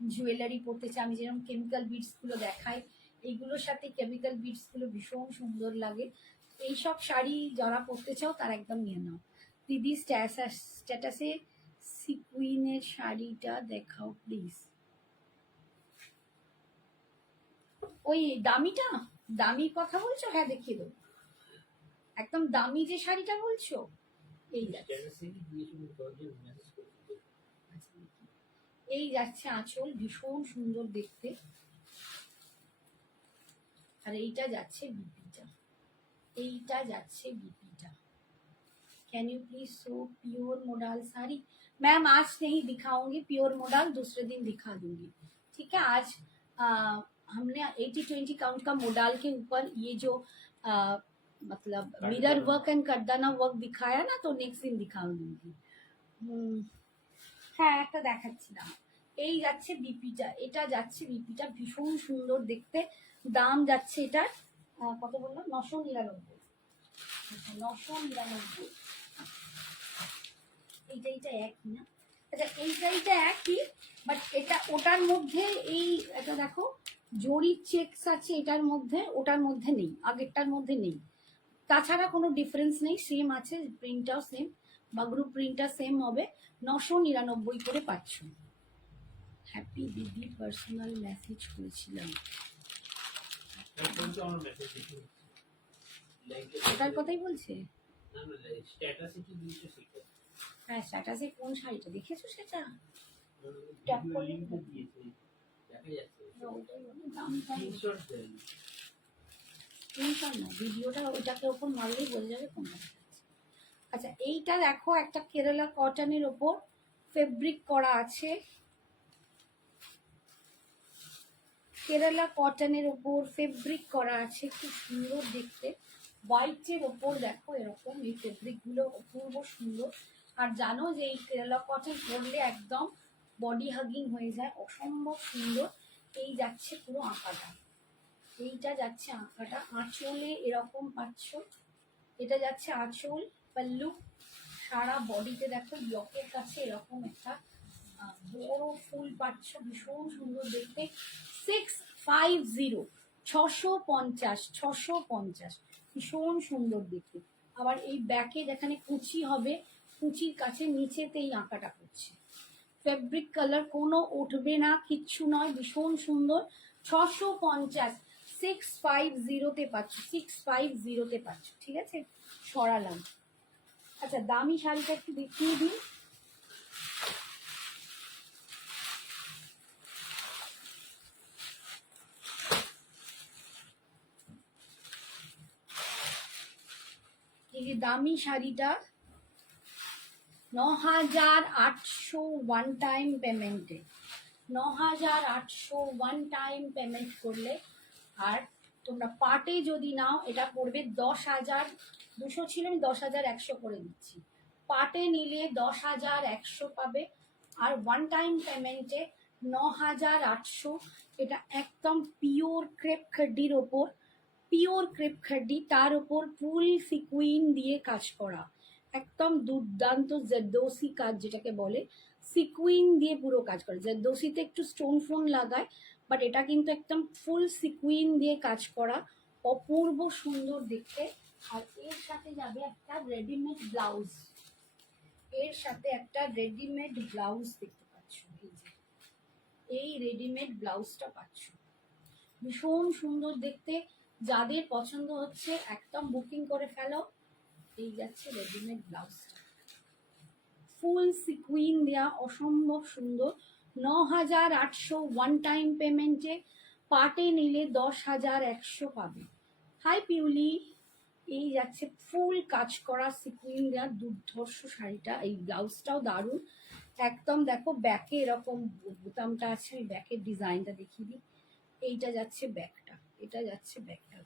জুয়েলারি পরতে চায়। আমি যেরকম কেমিক্যাল বিডসগুলো দেখাই, এইগুলোর সাথে কেমিক্যাল বিডসগুলো ভীষণ সুন্দর লাগে। এইসব শাড়ি যারা পরতে চাও তারা একদম নিয়ে নাও। দিদি স্ট্যাটাসে সিকুইনের শাড়িটা দেখাও প্লিজ। ওই দামিটা, দামি কথা বলছো? হ্যাঁ দেখিয়ে দেবো, একদম দামি যে শাড়িটা বলছো এই যাচ্ছে, এই যাচ্ছে আঁচল, ভীষণ সুন্দর দেখতে। আর এইটা যাচ্ছে বিপিটা, এইটা যাচ্ছে বিপিটা। Can you please show pure modal sari? Ma'am आज नहीं दिखाऊंगी प्योर मोडाल, दूसरे दिन दिखा दूंगी, ठीक है। आज हमने 80-20 काउंट का मोडाल के ऊपर ये जो मतलब मिरर वर्क एंड करदाना वर्क दिखाया ना, तो नेक्स्ट दिन दिखा दूंगी। হ্যাঁ একটা দেখাচ্ছিলাম, এই যাচ্ছে বিপিটা, এটা যাচ্ছে বিপিটা, ভীষণ সুন্দর দেখতে। দাম যাচ্ছে এটার কত বললাম, 999। 999। এইটা একই না? আচ্ছা এইটা একই, বাট এটা ওটার মধ্যে, এই এটা দেখো জরি চেকস আছে এটার মধ্যে, ওটার মধ্যে নেই, আগেরটার মধ্যে নেই। তাছাড়া কোনো ডিফারেন্স নেই, সেম আছে, প্রিন্টটাও সেম, বাগরু প্রিন্টটা সেম হবে। 999 করে পাচ্ছ। হ্যাপি দিদি পার্সোনাল মেসেজ করেছিলাম, ওটার কথাই বলছে। হ্যাঁ স্ট্যাটাসে কোন শাড়িটা দেখেছো সেটা ট্যাপ করলে না, ভিডিওটা ওইটাকে ওপর মারলেই বোঝা যাবে কোনটা। আচ্ছা এইটা দেখো, একটা কেরালা কটনের ওপর ফেব্রিক করা আছে, কেরালা কটনের ওপর ফেব্রিক করা আছে, খুব সুন্দর দেখতে। হোয়াইটের ওপর দেখো এরকম এই ফেব্রিকগুলো অপূর্ব সুন্দর। আর জানো যে এই কেরালা কটন পরলে একদম বডি হাগিং হয়ে যায়, অসম্ভব সুন্দর। এই যাচ্ছে পুরো আঁকাটা, এইটা যাচ্ছে আঁকাটা, আঁচলে এরকম পাচ্ছ, এটা যাচ্ছে আঁচল, পাল্লু, সারা বডিতে দেখো ইয়কের কাছে এরকম একটা বড় ফুল পাচ্ছ, ভীষণ সুন্দর দেখতে। 650, 650, ভীষণ সুন্দর দেখতে। আবার এই ব্যাকে যেখানে কুচি হবে, কুচির কাছে নিচেতে এই আঁকাটা করছে। ফেব্রিক কালার কোনো উঠবে না, কিচ্ছু নয়, ভীষণ সুন্দর। 650, 650-তে পাচ্ছ, 650-তে পাচ্ছ, ঠিক আছে। সরালাম। আচ্ছা দামি শাড়িটা একটু দেখিয়ে দিই। এই যে দামি শাড়িটা 9,800 ওয়ান টাইম পেমেন্টে, 9,800 ওয়ান টাইম পেমেন্ট করলে। আর তোমরা পার্টে যদি নাও এটা পড়বে 10,200 ছিল, আমি 10,100 করে দিচ্ছি। পার্টে নিলে 10,100 পাবে, আর ওয়ান টাইম পেমেন্টে 9,800। এটা একদম পিওর ক্রেপ খাড্ডির ওপর, পিওর ক্রেপ খাড্ডি, তার ওপর ফুল সিকুইন দিয়ে কাজ করা, একদম দুর্দান্ত জেরদৌসি কাজ যেটাকে বলে, সিকুইন দিয়ে পুরো কাজ করে। জেরদৌসিতে একটু স্টোন ফোন লাগায়, বাট এটা কিন্তু একদম ফুল সিকুইন দিয়ে কাজ করা, অপূর্ব সুন্দর দেখতে। আর এর সাথে যাবে একটা রেডিমেড ব্লাউজ, এর সাথে একটা রেডিমেড ব্লাউজ দেখতে পাচ্ছ, এই যে এই রেডিমেড ব্লাউজটা পাচ্ছ, ভীষণ সুন্দর দেখতে। যাদের পছন্দ হচ্ছে একদম বুকিং করে ফেলো। এই যাচ্ছে রেডিমেড ব্লাউজটা, ফুল সিকুইন দেওয়া, অসম্ভব সুন্দর। 9,800 ওয়ান টাইম পেমেন্টে, পার্টে নিলে 10,100 পাবে। হাই পিউলি, এই যাচ্ছে ফুল কাজ করা সিকুইন দেওয়া দুর্ধর্ষ শাড়িটা। এই ব্লাউজটাও দারুণ একদম। দেখো ব্যাকে এরকম বোতামটা আছে, আমি ব্যাকের ডিজাইনটা দেখিয়ে দিই। এইটা যাচ্ছে ব্যাকটা, এটা যাচ্ছে ব্যাকটা।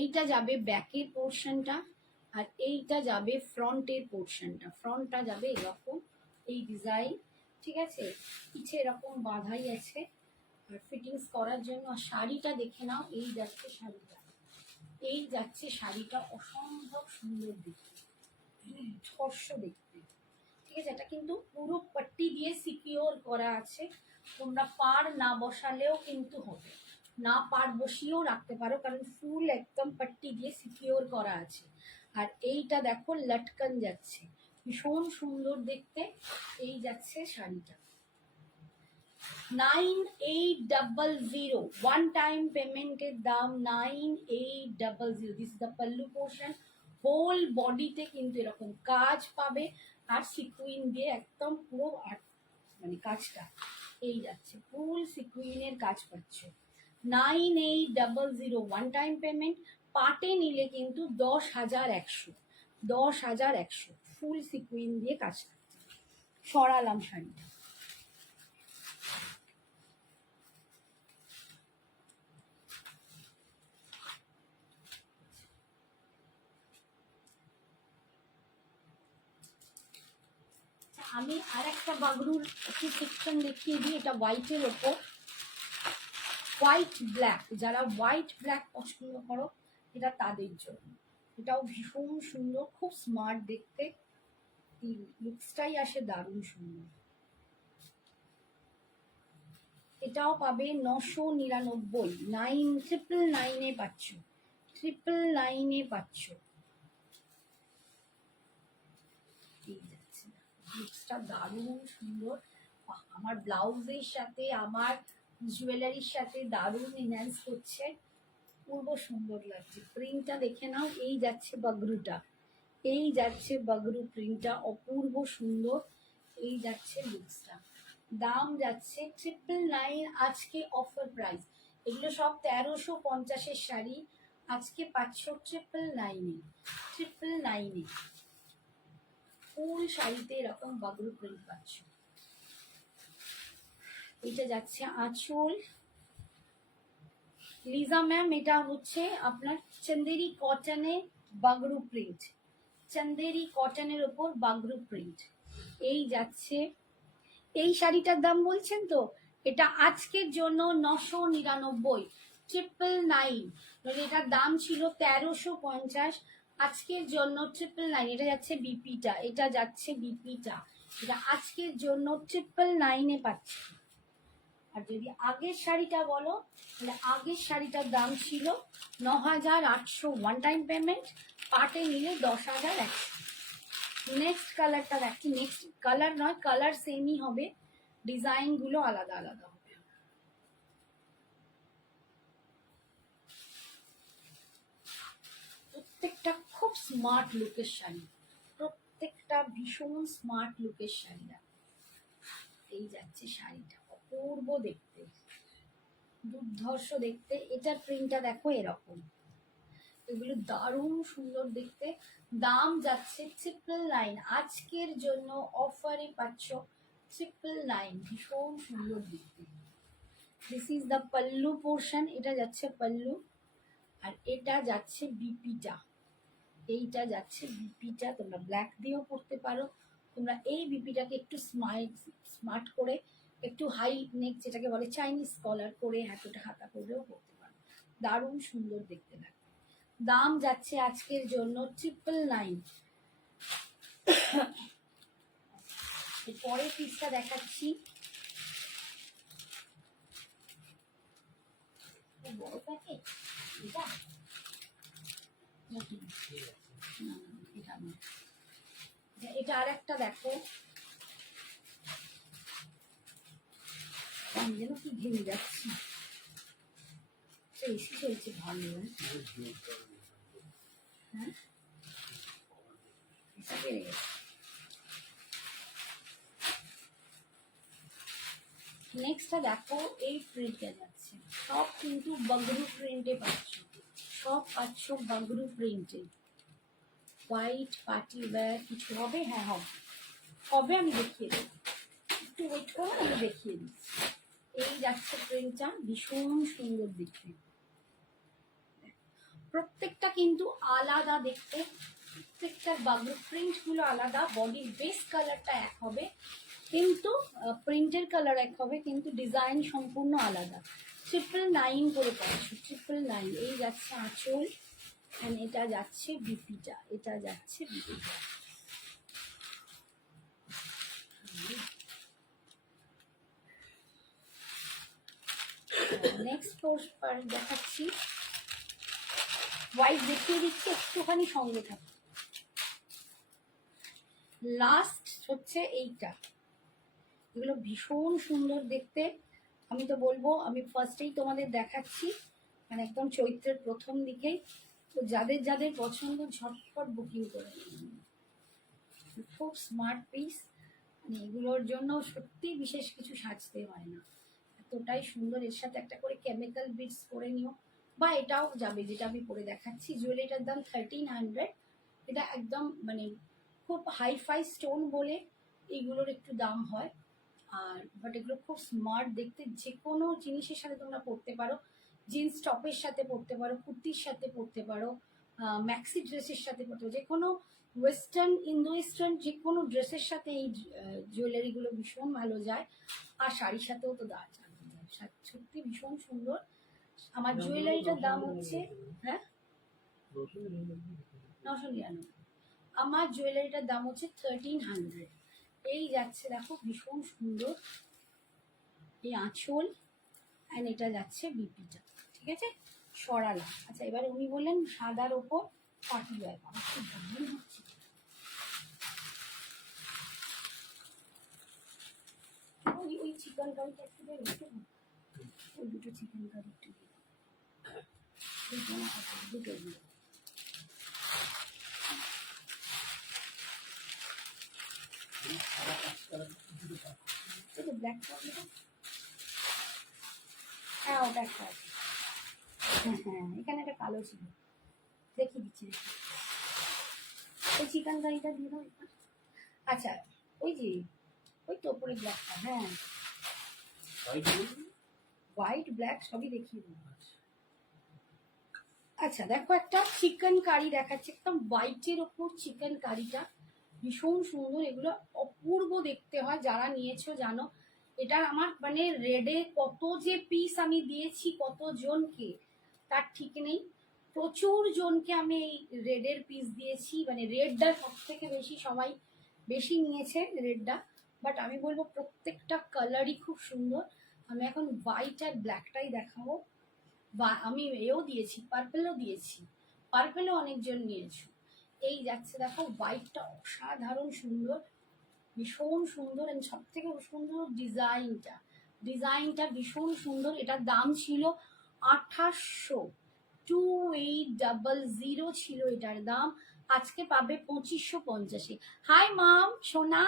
এইটা যাবে ব্যাকের পোর্শনটা, আর এইটা যাবে ফ্রন্টের পোর্শনটা। ফ্রন্টটা যাবে এরকম এই ডিজাইন, ঠিক আছে। পিছে এরকম বাঁধাই আছে আর ফিটিংস করার জন্য। শাড়িটা দেখে নাও, এই যাচ্ছে শাড়িটা, এই যাচ্ছে শাড়িটা, অসম্ভব সুন্দর দেখতে, দুর্ধর্ষ দেখতে, ঠিক আছে। এটা কিন্তু পুরো পট্টি দিয়ে সিকিওর করা আছে, তোমরা পার না বসালেও কিন্তু হবে, না পার বসিয়েও রাখতে পারো, কারণ ফুল একদম পট্টি দিয়ে সিকিওর করা আছে। আর এইটা দেখো লটকন যাচ্ছে, ভীষণ সুন্দর দেখতে। এই যাচ্ছে শাড়িটা 9800, ওয়ান টাইম পেমেন্টের দাম 9800। This is the pallu portion. Whole বডিতে কিন্তু এরকম কাজ পাবে আর সিকুইন দিয়ে একদম পুরো মানে কাজটা এই যাচ্ছে, ফুল সিকুইনের কাজ পাচ্ছ। 9800 ওয়ান টাইম পেমেন্ট। পাটে নিলে কিন্তু 10,100, 10,100 ফুল সিকুইন দিয়ে কাজ করছে। সরালাম শাড়িটা। আমি আর একটা বাগরুর একটু সেকশন দেখিয়ে দিই। এটা হোয়াইটের ওপর, হোয়াইট ব্ল্যাক, যারা হোয়াইট ব্ল্যাক পছন্দ করো এটা তাদের জন্য। এটাও ভীষণ সুন্দর, খুব স্মার্ট দেখতে, লুকসটাই আসে দারুণ সুন্দর। এটাও পাবে 999, 999 পাচ্ছ, 999 পাচ্ছ। লুকসটা দারুণ সুন্দর, আমার ব্লাউজের সাথে আমার জুয়েলারির সাথে দারুণ এনহ্যান্স করছে, পূর্ব সুন্দর লাগছে। প্রিন্টটা দেখে নাও, এই যাচ্ছে বাগরুটা, এই যাচ্ছে বাগরু প্রিন্টটা, অপূর্ব সুন্দর। এই যাচ্ছে লুকসটা, দাম যাচ্ছে 999। আজকে অফার প্রাইস, এগুলো সব 1350-এর শাড়ি, আজকে পাচ্ছ 999, 999। ফুল শাড়িতে এরকম বাগরু প্রিন্ট পাচ্ছ। এটা যাচ্ছে আঁচল। লিজা ম্যাম, এটা হচ্ছে আপনার চন্দেরি কটনে বাগরু প্রিন্ট, চন্দেরি কটনের ওপর বাগরু প্রিন্ট। এই যাচ্ছে, এই শাড়িটার দাম বলছেন তো, এটা আজকের জন্য 999, 999। এটার দাম ছিল 1350, আজকের জন্য 999। এটা যাচ্ছে বিপিটা, এটা যাচ্ছে বিপিটা, এটা আজকের জন্য 999 পাচ্ছি। আর যদি আগের শাড়িটা বলো, তাহলে আগের শাড়িটার দাম ছিল 9800 ওয়ান টাইম পেমেন্ট, পাটে নিলে 10,100। নেক্সট কালারটা দেখছি, নেক্সট কালার নয়, কালার সেমই হবে, ডিজাইনগুলো আলাদা আলাদা হবে। প্রত্যেকটা খুব স্মার্ট লুকের শাড়ি, প্রত্যেকটা ভীষণ স্মার্ট লুকের শাড়িরা। এই যাচ্ছে শাড়িটা, অপূর্ব দেখতে, দুর্ধর্ষ দেখতে। এটার প্রিন্টটা দেখো এরকম, এগুলো দারুণ সুন্দর দেখতে। দাম যাচ্ছে 999, আজকের জন্য অফারে পাচ্ছ 999, ভীষণ সুন্দর দেখতে। This is the pallu portion, এটা যাচ্ছে পাল্লু, আর এটা যাচ্ছে বিপিটা, এইটা যাচ্ছে বিপিটা। তোমরা ব্ল্যাক দিয়েও পরতে পারো, তোমরা এই বিপিটাকে একটু স্মার্ট করে, একটু হাই নেক যেটাকে বলে চাইনিজ কলার করে, হাতটা হাতা করেও পরতে পারো, দারুণ সুন্দর দেখতে লাগে। দাম যাচ্ছে আজকের জন্য 999। পরের পিসটা দেখাচ্ছি, বড় প্যাকেট এটা, এটা আর একটা দেখো, আমি যেন কি ঘেমে যাচ্ছি, এসি চলছে ভালো। হ্যাঁ, নেক্সটটা দেখো, এই প্রিন্টে যাচ্ছে, সব কিন্তু বাগরু প্রিন্টে পাচ্ছ, সব পাচ্ছ বাগরু প্রিন্টে। হোয়াইট পার্টি ওয়্যার কিছু হবে? হ্যাঁ হবে, হবে, আমি দেখিয়ে দেবো, একটু ওয়েট করো, আমি দেখিয়ে দিচ্ছি। এই যাচ্ছে প্রিন্টটা, ভীষণ সুন্দর দেখতে, প্রত্যেকটা কিন্তু আলাদা দেখতে, প্রত্যেকটা বাগরু প্রিন্টগুলো আলাদা, বডির বেস কালারটা এক হবে কিন্তু প্রিন্টের কালার এক হবে কিন্তু ডিজাইন সম্পূর্ণ আলাদা। 999 করে পাচ্ছ, 999। এই যাচ্ছে আঁচল, অ্যান্ড এটা যাচ্ছে বিপিটা, এটা যাচ্ছে বিপিটা। নেক্সট দেখাচ্ছি, হোয়াইট দেখিয়ে দিচ্ছি, একটুখানি সঙ্গে থাকে। লাস্ট হচ্ছে এইটা, এগুলো ভীষণ সুন্দর দেখতে। আমি তো বলবো, আমি ফার্স্টেই তোমাদের দেখাচ্ছি, মানে একদম চৈত্রের প্রথম দিকেই, তো যাদের যাদের পছন্দ ঝটপট বুকিং করে নিন। খুব স্মার্ট পিস, মানে এগুলোর জন্য সত্যি বিশেষ কিছু সাজতে হয় না, এতটাই সুন্দর। এর সাথে একটা করে কেমিক্যাল বিটস করে নিও, বা এটাও যাবে, যেটা আমি পরে দেখাচ্ছি। জুয়েলারিটার দাম 1300, এটা একদম মানে খুব হাইফাই স্টোন বলে এইগুলোর একটু দাম হয়, আর বাট এগুলো খুব স্মার্ট দেখতে, যে কোনো জিনিসের সাথে তোমরা পরতে পারো, জিন্স টপের সাথে পরতে পারো, কুর্তির সাথে পরতে পারো, ম্যাক্সি ড্রেসের সাথে পরতে পারো, যে কোনো ওয়েস্টার্ন ইন্দো ওয়েস্টার্ন যে কোনো ড্রেসের সাথে এই জুয়েলারিগুলো ভীষণ ভালো যায়, আর শাড়ির সাথেও তো যায়, সত্যি ভীষণ সুন্দর। আমার জুয়েলারিটার দাম হচ্ছে, হ্যাঁ 999, আমার জুয়েলারিটার দাম হচ্ছে 1300। এই যাচ্ছে দেখো, ভীষণ সুন্দর এই আঁচল, অ্যান্ড এটা যাচ্ছে বিপিটা, ঠিক আছে, সরালা। আচ্ছা, এবার উনি বললেন সাদার ওপর পাটি ওয়্যার, আমার খুব দারুণ হচ্ছে। ওই চিকেন কারিটা একটু দেবে, ওই দুটো চিকেন কারি একটু দেবে, দুটো দিয়ে। ব্ল্যাক কালার, হ্যাঁ ওটা একটা আছে, হ্যাঁ হ্যাঁ, এখানে একটা কালো ছিল, দেখিয়ে দিচ্ছি। ওই চিকেন কারিটা দিয়ে দাও। আচ্ছা, ওই যে ওই তো ওপরে ব্ল্যাকটা, হ্যাঁ হোয়াইট ব্ল্যাক সবই দেখিয়ে দেবো। আচ্ছা দেখো, একটা চিকেন কারি দেখাচ্ছে, একদম হোয়াইটের ওপর চিকেন কারিটা ভীষণ সুন্দর, এগুলো অপূর্ব দেখতে হয়, যারা নিয়েছো জানো। এটা আমার মানে রেডে কত যে পিস আমি দিয়েছি কত জনকে তার ঠিক নেই, প্রচুর জনকে আমি এই রেডের পিস দিয়েছি, মানে রেডটা সব থেকে বেশি সবাই বেশি নিয়েছে রেডটা, বাট আমি বলবো প্রত্যেকটা কালারই খুব সুন্দর। আমি এখন হোয়াইট আর ব্ল্যাকটাই দেখাবো, বা আমি এও দিয়েছি, পার্পেলও দিয়েছি, পার্পেলও অনেকজন নিয়েছো। এই যাচ্ছে দেখো, হোয়াইটটা অসাধারণ সুন্দর, ভীষণ সুন্দর, এবং সব থেকে সুন্দর ডিজাইনটা, ডিজাইনটা ভীষণ সুন্দর। এটার দাম ছিল 2800, 2800 ছিল এটার দাম, আজকে পাবে 2550। হাই মাম, সোনা,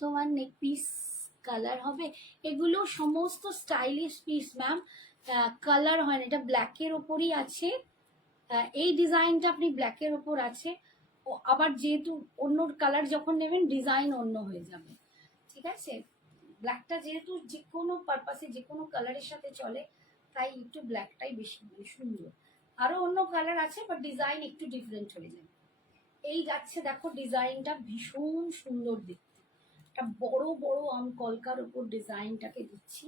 তোমার নেক পিস কালার হবে, এগুলো সমস্ত স্টাইলিশ পিস ম্যাম, কালার হয় না, এটা ব্ল্যাকের ওপরই আছে, এই ডিজাইনটা আপনি ব্ল্যাকের ওপর আছে, ও আবার যেহেতু অন্য কালার যখন নেবেন ডিজাইন অন্য হয়ে যাবে, ঠিক আছে। ব্ল্যাকটা যেহেতু যে কোনো পারপাসে যে কোনো কালারের সাথে চলে, তাই একটু ব্ল্যাকটাই বেশি মানে সুন্দর, আরও অন্য কালার আছে বাট ডিজাইন একটু ডিফারেন্ট হয়ে যাবে। এই যাচ্ছে দেখো, ডিজাইনটা ভীষণ সুন্দর দেখতে, একটা বড় বড় কলকার উপর ডিজাইনটাকে দিচ্ছি,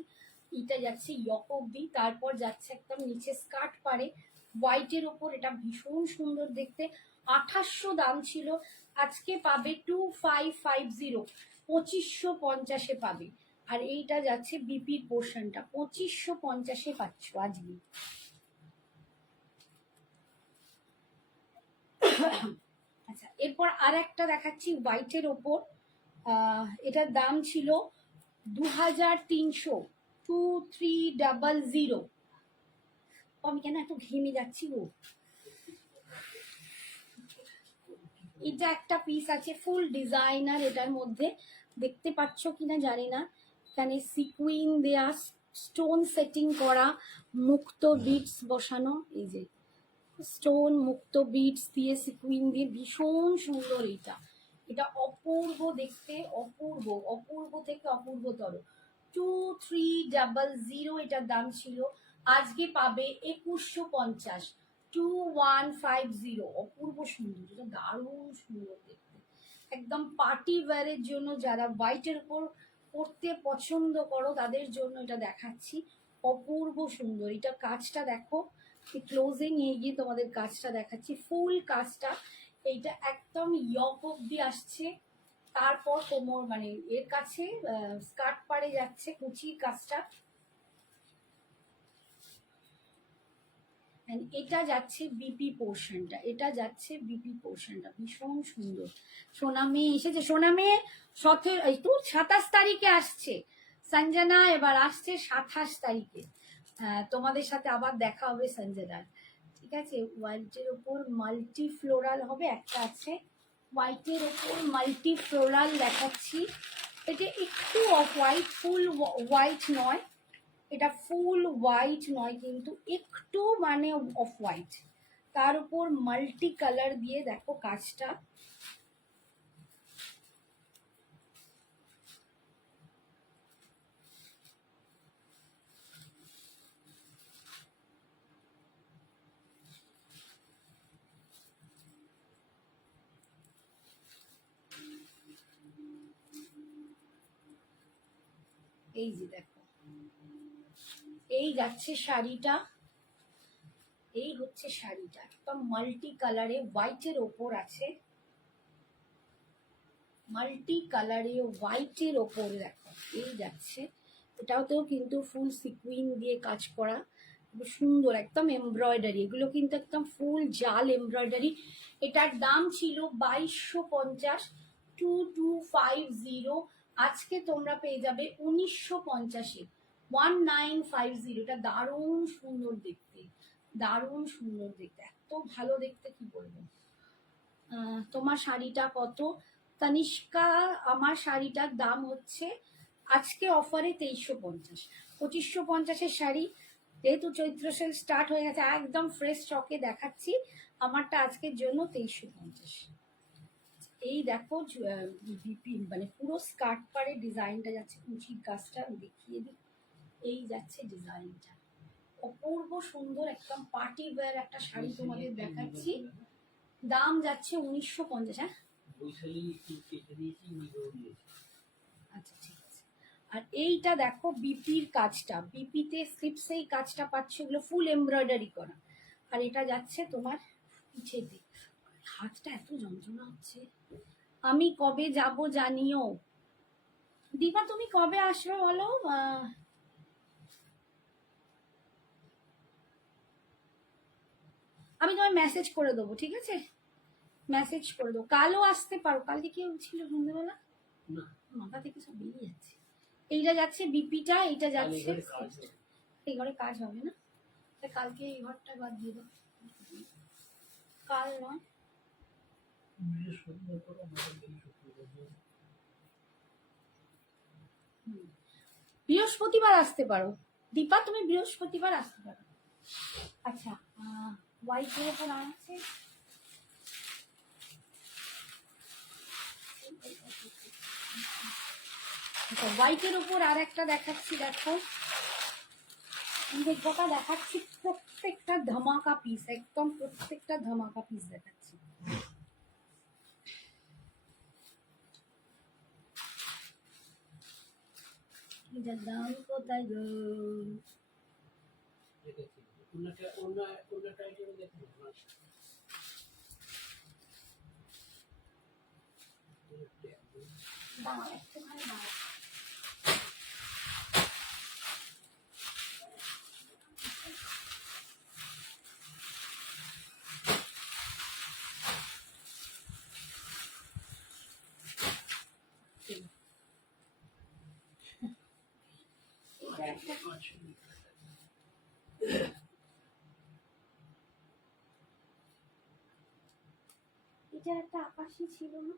এটা যাচ্ছে ইয়ক অব্দি, তারপর যাচ্ছে একদম নিচে স্কার্ট পারে হোয়াইটের ওপর, এটা ভীষণ সুন্দর দেখতে। 2800 দাম ছিল, আজকে পাবে 2550, 2550 পাবে। আর এইটা যাচ্ছে বিপির পোর্শনটা, 2550 পাচ্ছ আজকে। আচ্ছা, এরপর আর একটা দেখাচ্ছি হোয়াইটের ওপর, এটার দাম ছিল 2300, 2300। আমি কেন এত ঘেমে যাচ্ছি গো। এটা একটা পিস আছে ফুল ডিজাইনার, এটার মধ্যে দেখতে পাচ্ছ কিনা জানি না, এখানে সিকুইন দেয়া, স্টোন সেটিং করা, মুক্ত বিটস বসানো, এই যে স্টোন মুক্ত বিটস দিয়ে সিকুইন দিয়ে ভীষণ সুন্দর। এটা অপূর্ব দেখতে, অপূর্ব, অপূর্ব থেকে অপূর্বতর। 2300 এটার দাম ছিল, আজকে পাবে 2150, 2150। অপূর্ব সুন্দর, এটা দারুণ সুন্দর দেখতে, একদম পার্টি ওয়্যারের জন্য, যারা হোয়াইটের উপর পরতে পছন্দ করো তাদের জন্য এটা দেখাচ্ছি। অপূর্ব সুন্দর, এটা কাজটা দেখো, ক্লোজে নিয়ে গিয়ে তোমাদের কাজটা দেখাচ্ছি, ফুল কাজটা। এইটা একদম ইয়ক অব্দি আসছে, তারপর কোমর মানে এর কাছে স্কার্ট পাড়ে যাচ্ছে কুচির কাজটা, এটা যাচ্ছে বিপি পোর্শনটা, এটা যাচ্ছে বিপি পোর্শনটা, ভীষণ সুন্দর। সোনামে এসেছে, সোনামে 27 তারিখে আসছে সঞ্জনা, এবার আসছে 27 তারিখে। তোমাদের সাথে আবার দেখা হবে সঞ্জনার, ঠিক আছে। হোয়াইটের ওপর মাল্টি ফ্লোরাল হবে, একটা আছে হোয়াইটের ওপর মাল্টি ফ্লোরাল দেখাচ্ছি। এটা একটু অফ হোয়াইট, ফুল হোয়াইট নয়, এটা ফুল হোয়াইট নয় কিন্তু একটু মানে অফ হোয়াইট, তার উপর মাল্টি কালার দিয়ে দেখো কাজটা। এই যে দেখো, এই যাচ্ছে শাড়িটা, এই হচ্ছে শাড়িটা, একদম মাল্টি কালারে হোয়াইটের ওপর আছে, মাল্টি কালারে হোয়াইটের ওপর দেখো এই যাচ্ছে। এটাতেও কিন্তু ফুল সিকুইন দিয়ে কাজ করা, সুন্দর একদম এমব্রয়ডারি, এগুলো কিন্তু একদম ফুল জাল এমব্রয়ডারি। এটার দাম ছিল 2250, 2250, আজকে তোমরা পেয়ে যাবে 1950-এ, 1950। এটা দারুণ সুন্দর দেখতে, দারুণ সুন্দর দেখতে, এত ভালো দেখতে কি বলবো। তোমার শাড়িটা কত তানিষ্কা? আমার শাড়িটার দাম হচ্ছে আজকে অফারে 2350, 2550-এর শাড়ি, যেহেতু চৈত্র সেল স্টার্ট হয়ে গেছে, একদম ফ্রেশ স্টকে দেখাচ্ছি, আমারটা আজকের জন্য 2350। এই দেখো মানে পুরো স্কার্ট পাড়ে ডিজাইনটা যাচ্ছে, কুচির কাজটা আমি দেখিয়ে দিই, এই যাচ্ছে ডিজাইনটা, অপূর্ব সুন্দর, একদম পার্টি ওয়্যার একটা শাড়ি তোমাদের দেখাচ্ছি, দাম যাচ্ছে 1950। হ্যাঁ আচ্ছা ঠিক আছে। আর এইটা দেখো বিপির কাজটা, বিপিতে স্লিপসে এই কাজটা পাচ্ছ, এগুলো ফুল এমব্রয়ডারি করা, আর এটা যাচ্ছে তোমার পিছেতে। হাতটা এত যন্ত্রণা হচ্ছে, আমি কবে যাব জানিও। দীপা তুমি কবে আসবে বলো? আমি তোমায় মেসেজ করে দেবো, ঠিক আছে, মেসেজ করে দেবো। কালও আসতে পারো, কালকে কেউ ছিল সন্ধ্যেবেলা, মাথা থেকে সব বেরিয়ে যাচ্ছে। এইটা যাচ্ছে বিপিটা, এইটা যাচ্ছে, এই ঘরে কাজ হবে না, কালকে এই ঘরটা বাদ দিয়ে দাও, কাল নয় বৃহস্পতিবার আসতে পারো দীপা, তুমি বৃহস্পতিবার আসতে পারো। আচ্ছা হোয়াইটের ওপর আছে, আচ্ছা হোয়াইটের ওপর আর একটা দেখাচ্ছি, দেখো গোটা দেখাচ্ছি, প্রত্যেকটা ধামাকা পিস, একদম প্রত্যেকটা ধামাকা পিস দেখাচ্ছি। এটার দাম কোথায় গো? একটুখানি এটা একটা আকাশি ছিল না,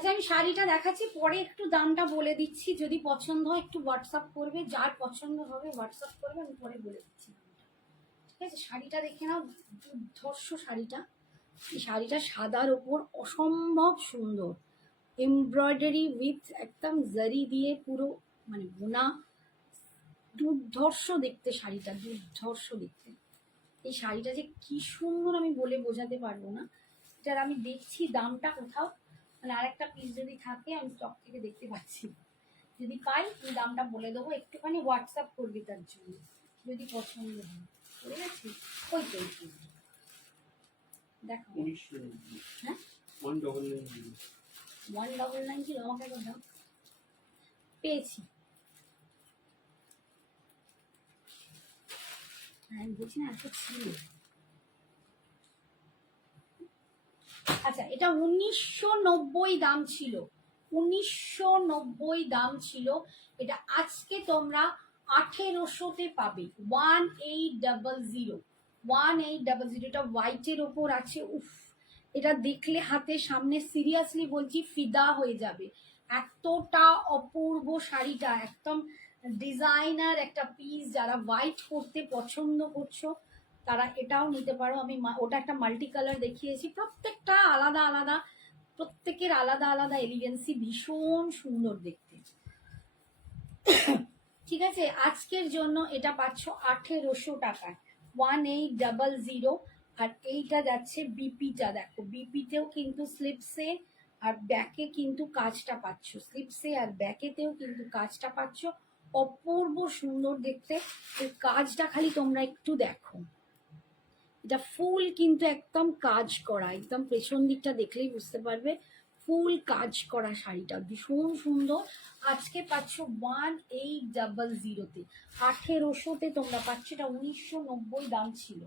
আচ্ছা আমি শাড়িটা দেখাচ্ছি, পরে একটু দামটা বলে দিচ্ছি, যদি পছন্দ হয় একটু হোয়াটসঅ্যাপ করবে, যার পছন্দ হবে হোয়াটসঅ্যাপ করবে, আমি পরে বলে দিচ্ছি দামটা। ঠিক আছে, শাড়িটা দেখে নাও, দুর্ধর্ষ শাড়িটা। এই শাড়িটা সাদার ওপর অসম্ভব সুন্দর, এমব্রয়ডারি উইথ একদম জারি দিয়ে পুরো মানে বোনা, দুর্ধর্ষ দেখতে শাড়িটা, দুর্ধর্ষ দেখতে। এই শাড়িটা যে কি সুন্দর আমি বলে বোঝাতে পারবো না। এটার আমি দেখছি দামটা কোথাও, মানে আরেকটা পিস যদি থাকে আমি স্টক থেকে দেখতে পাচ্ছি, যদি পাই তুমি দামটা বলে দেবো, একটুখানি হোয়াটসঅ্যাপ করবি তার জন্য যদি পছন্দ হয়। ঠিক আছে, ওই তো দেখো। হ্যাঁ 1990 আমাকে একবার দাও, পেয়েছি। হ্যাঁ আমি বলছি না এত ছিল। আচ্ছা এটা 1990 দাম ছিল, 1990 দাম ছিল। এটা আজকে তোমরা 1800-তে পাবে, 1800, 1800। এটা হোয়াইটের ওপর আছে, উফ এটা দেখলে হাতে সামনে সিরিয়াসলি বলছি ফিদা হয়ে যাবে, এতটা অপূর্ব শাড়িটা, একদম ডিজাইনার একটা পিস। যারা হোয়াইট পরতে পছন্দ করছো তারা এটাও নিতে পারো। আমি ওটা একটা মাল্টি কালার দেখিয়েছি, প্রত্যেকটা আলাদা আলাদা, প্রত্যেকের আলাদা আলাদা এলিগেন্সি, ভীষণ সুন্দর দেখতে। ঠিক আছে, আজকের জন্য এটা পাচ্ছ 1800 টাকায়, 1800। আর এইটা যাচ্ছে বিপিটা, দেখো বিপিতেও কিন্তু স্লিপসে আর ব্যাকে কিন্তু কাজটা পাচ্ছ, স্লিপসে আর ব্যাকেতেও কিন্তু কাজটা পাচ্ছ, অপূর্ব সুন্দর দেখতে। এই কাজটা খালি তোমরা একটু দেখো, এটা ফুল কিন্তু একদম কাজ করা, একদম পেছন দিকটা দেখলেই বুঝতে পারবে ফুল কাজ করা শাড়িটা ভীষণ সুন্দর। আজকে পাচ্ছ 1800-তে, 1800-তে তোমরা পাচ্ছ। এটা 1990 দাম ছিল,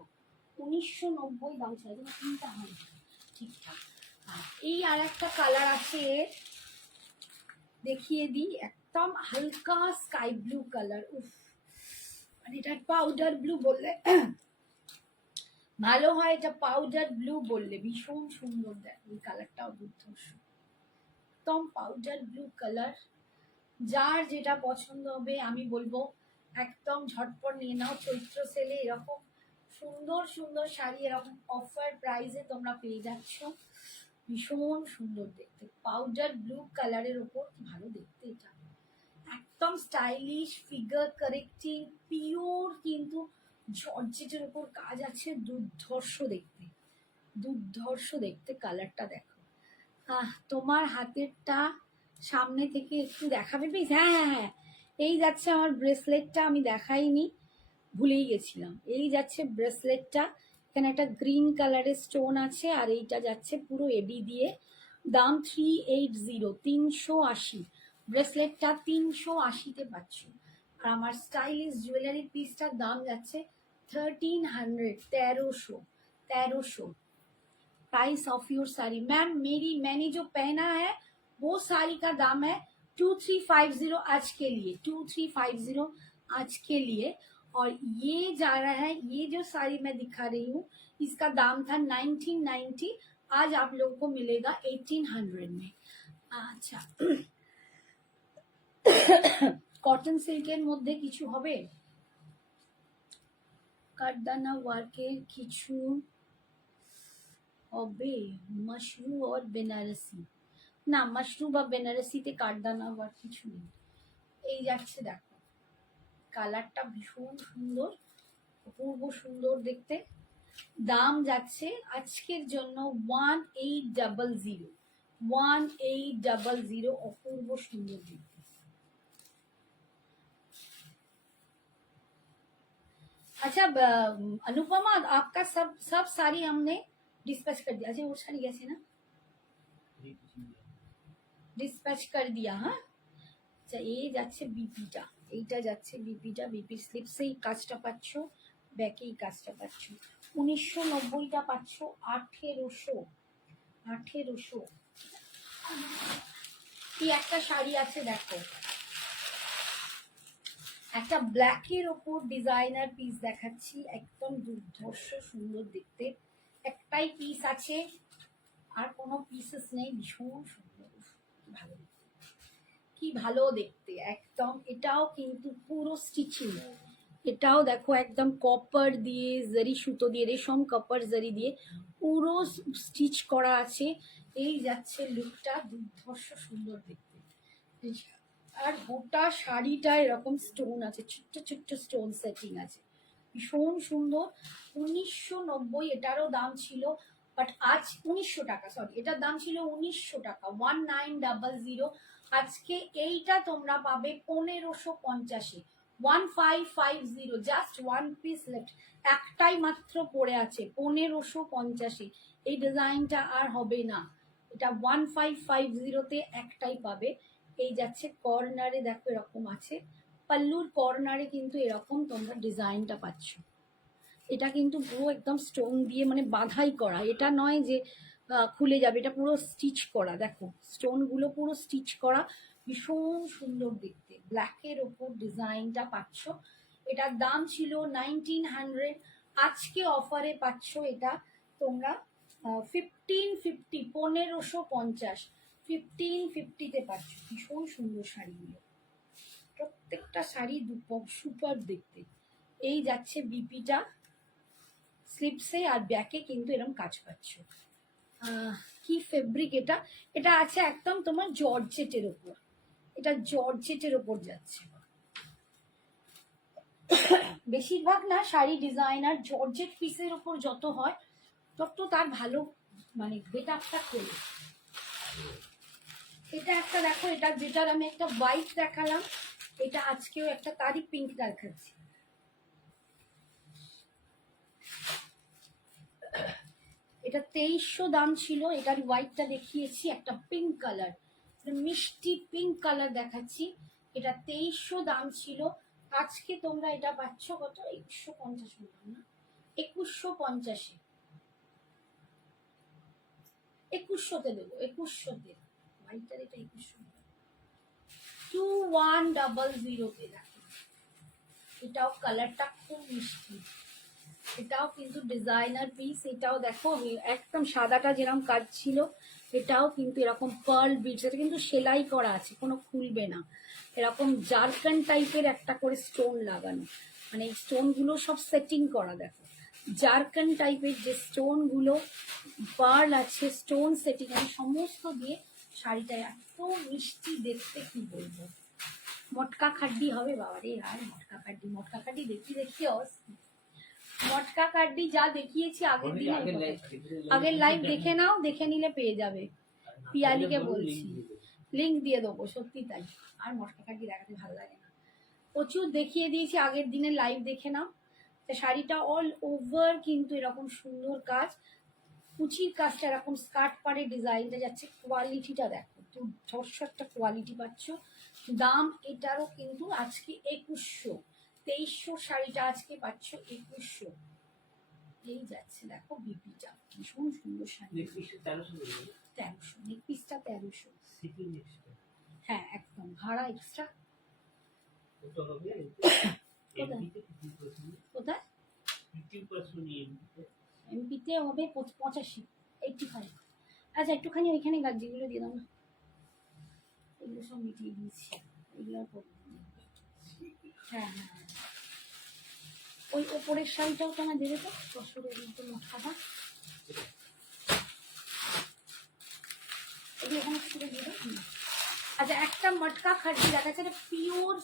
1990 দাম ছিল, চিন্তা হয় ঠিকঠাক। এই আর একটা কালার আছে, দেখিয়ে দিই, একদম হালকা স্কাই ব্লু কালার, উফ মানে এটা পাউডার ব্লু বললে ভালো হয়, এটা পাউডার ব্লু বললে ভীষণ সুন্দর। দেখ এই কালারটাও দুর্ধর্ষ, একদম পাউডার ব্লু কালার। যার যেটা পছন্দ হবে আমি বলবো একদম ঝটপট নিয়ে নাও, চৈত্র সেলে এরকম সুন্দর সুন্দর শাড়ি এরকম অফার প্রাইসে তোমরা পেয়ে যাচ্ছ, ভীষণ সুন্দর দেখতে, পাউডার ব্লু কালারের ওপর ভালো দেখতে। এটা একদম স্টাইলিশ, ফিগার কারেক্টিং, পিওর কিন্তু জর্জেটের উপর কাজ আছে, দুর্ধর্ষ দেখতে, দুর্ধর্ষ দেখতে। কালারটা দেখো, তোমার হাতেরটা সামনে থেকে একটু দেখাবে প্লিজ। হ্যাঁ হ্যাঁ হ্যাঁ, এই যাচ্ছে আমার ব্রেসলেটটা, আমি দেখাইনি, ভুলেই গেছিলাম। এই যাচ্ছে ব্রেসলেটটা, এখানে একটা গ্রিন কালারের স্টোন আছে, আর এইটা যাচ্ছে পুরো এবি দিয়ে। দাম 380, 380। ব্রেসলেটটা 380-তে পাচ্ছ। আর আমার স্টাইলিশ জুয়েলারি পিসটার দাম যাচ্ছে 1300, 1300, 1300। Price of your sari ma'am, मैंने जो पहना है वो साड़ी का दाम है 2350 आज के लिए, 2350 आज के लिए। और ये जा रहा है, ये जो साड़ी मैं दिखा रही हूँ इसका दाम था 1990, आज आप लोगों को मिलेगा 1800 में। अच्छा কটন সিল্কের মধ্যে কিছু হবে, কাঠদানা ওয়ার্কের কিছু হবে, মাশরু আর বেনারসি, না মাশরু বা বেনারসিতে কাঠদানা ওয়ার্ক কিছু নেই। এই যাচ্ছে দেখো, কালারটা ভীষণ সুন্দর, অপূর্ব সুন্দর দেখতে। দাম যাচ্ছে আজকের জন্য 1800, 1800, অপূর্ব সুন্দর দেখতে। अच्छा अनुपमा, आपका सब साड़ी हमने डिस्पैच कर दिया। अच्छा वो साड़ी गए ना, ডিসপ্যাচ कर दिया। হ্যাঁ আচ্ছা, এই যাচ্ছে বিপিটা, এইটা যাচ্ছে বিপিটা, বিপি স্লিপসেই কাজটা পাচ্ছ, ব্যাকেই কাজটা পাচ্ছ। 1990টা পাচ্ছ 1800, 1800। কি একটা শাড়ি আছে দেখো, একটা ব্ল্যাকের ওপর ডিজাইনার পিস দেখাচ্ছি, একদম দুর্ধর্ষ সুন্দর দেখতে। একটাই পিস আছে, আর কোনো পিসেস নেই, ভীষণ সুন্দর, ভালো দেখতে, কি ভালো দেখতে একদম। এটাও কিন্তু পুরো স্টিচিং, এটাও দেখো একদম কপার দিয়ে, জারি সুতো দিয়ে, রেশম কপার জারি দিয়ে পুরো স্টিচ করা আছে। এই যাচ্ছে লুকটা, দুর্ধর্ষ সুন্দর দেখতে। আর গোটা শাড়িটা এরকম স্টোন আছে, ছোট্ট ছোট্ট স্টোন সেটিং আছে, ভীষণ সুন্দর। 1990 এটারও দাম ছিল, বাট আজ 1900 টাকা, সরি এটার দাম ছিল 1900 টাকা, 1900। আজকে এইটা তোমরা পাবে 1550-এ, 1550, জাস্ট ওয়ান পিস লেফট, একটাই মাত্র পড়ে আছে 1550-এ। এই ডিজাইনটা আর হবে না, এটা 1550-তে একটাই পাবে। এই যাচ্ছে কর্নারে, দেখো এরকম আছে, পাল্লুর কর্নারে কিন্তু এরকম তোমরা ডিজাইনটা পাচ্ছ। এটা কিন্তু পুরো একদম স্টোন দিয়ে মানে বাঁধাই করা, এটা নয় যে খুলে যাবে, এটা পুরো স্টিচ করা, দেখো স্টোনগুলো পুরো স্টিচ করা, ভীষণ সুন্দর দেখতে। ব্ল্যাকের ওপর ডিজাইনটা পাচ্ছ। এটার দাম ছিল 1900, আজকে অফারে পাচ্ছ এটা তোমরা 1550, 1550, 1550-তে পাচ্ছ। ভীষণ সুন্দর শাড়িগুলো, প্রত্যেকটা শাড়ি সুপার দেখতে। এই যাচ্ছে বিপিটা, স্লিপসে আর ব্যাকে কিন্তু এরকম কাজ পাচ্ছ। কি ফেব্রিক এটা, এটা আছে একদম তোমার জর্জেটের ওপর, এটা জর্জেটের ওপর যাচ্ছে। বেশিরভাগ না শাড়ি ডিজাইনার জর্জেট পিসের ওপর যত হয় তত তার ভালো মানে বেটারটা করে। এটা একটা দেখো, এটা যেটার আমি একটা হোয়াইট দেখালাম, এটা আজকেও একটা তারই পিঙ্ক দেখাচ্ছি। এটা 2300 দাম ছিল, এটার হোয়াইটটা দেখিয়েছি, একটা পিঙ্ক কালার, মিষ্টি পিঙ্ক কালার দেখাচ্ছি। এটা 2300 দাম ছিল, আজকে তোমরা এটা পাচ্ছ কত, 2150 বললাম না, 2150-এ, 2100-তে দেবো, 2100-তে হোয়াইটটার, এটা 2100, 2100-তে দেখো। এটাও কালারটা খুব মিষ্টি, এটাও কিন্তু ডিজাইনার পিস। এটাও দেখো একদম সাদাটা যেরকম কাজ ছিল, এটাও কিন্তু এরকম পার্ল বিটস, এটা কিন্তু সেলাই করা আছে, কোনো খুলবে না। এরকম জারকান টাইপের একটা করে স্টোন লাগানো, মানে এই স্টোনগুলো সব সেটিং করা, দেখো জারকান টাইপের যে স্টোনগুলো, পার্ল আছে, স্টোন সেটিং আছে, সমস্ত দিয়ে শাড়িটা এত মিষ্টি দেখতে, কি বলবো। মটকা খাড্ডি হবে বাবা রে, আর মটকা খাড্ডি, মটকা খাড্ডি দেখি দেখি মটকা কাড্ডি যা দেখিয়েছি আগের দিন, আগের লাইভ দেখে নাও, দেখে নিলে পেয়ে যাবে। পিয়ালিকে বলছি লিঙ্ক দিয়ে দেবো, সত্যি তাই। আর মটকা কাড্ডি দেখাতে ভালো লাগে না, প্রচুর দেখিয়ে দিয়েছি আগের দিনের লাইভ, দেখে নাও। শাড়িটা অল ওভার কিন্তু এরকম সুন্দর কাজ, কুচির কাজটা এরকম স্কার্ট পাড়ে ডিজাইনটা যাচ্ছে, কোয়ালিটিটা দেখো, দুর্ধর্ষ একটা কোয়ালিটি পাচ্ছ। দাম এটারও কিন্তু আজকে 2100, 2300 শাড়িটা আজকে পাচ্ছ 2100। এই যাচ্ছে দেখো বিপিটা, ভীষণ সুন্দর শাড়ি, 1300, নেক পিসটা 1300, হ্যাঁ একদম ভাড়া এক্সট্রা। কোথায় এমপিতে হবে 85, 85। আচ্ছা একটুখানি ওইখানে গাছগুলো দিয়ে দাও না, এগুলো সব মিটিয়ে দিয়েছি, এগুলো হ্যাঁ হ্যাঁ, ওই ওপরের শাড়িটাও তো আমার দেবে তো, বছরের মতো মটকাটা, এগুলো এখানে ছুড়ে দিয়ে দাও। আচ্ছা একটা মটকা খাড্ডি দেখাচ্ছে, এটা পিওর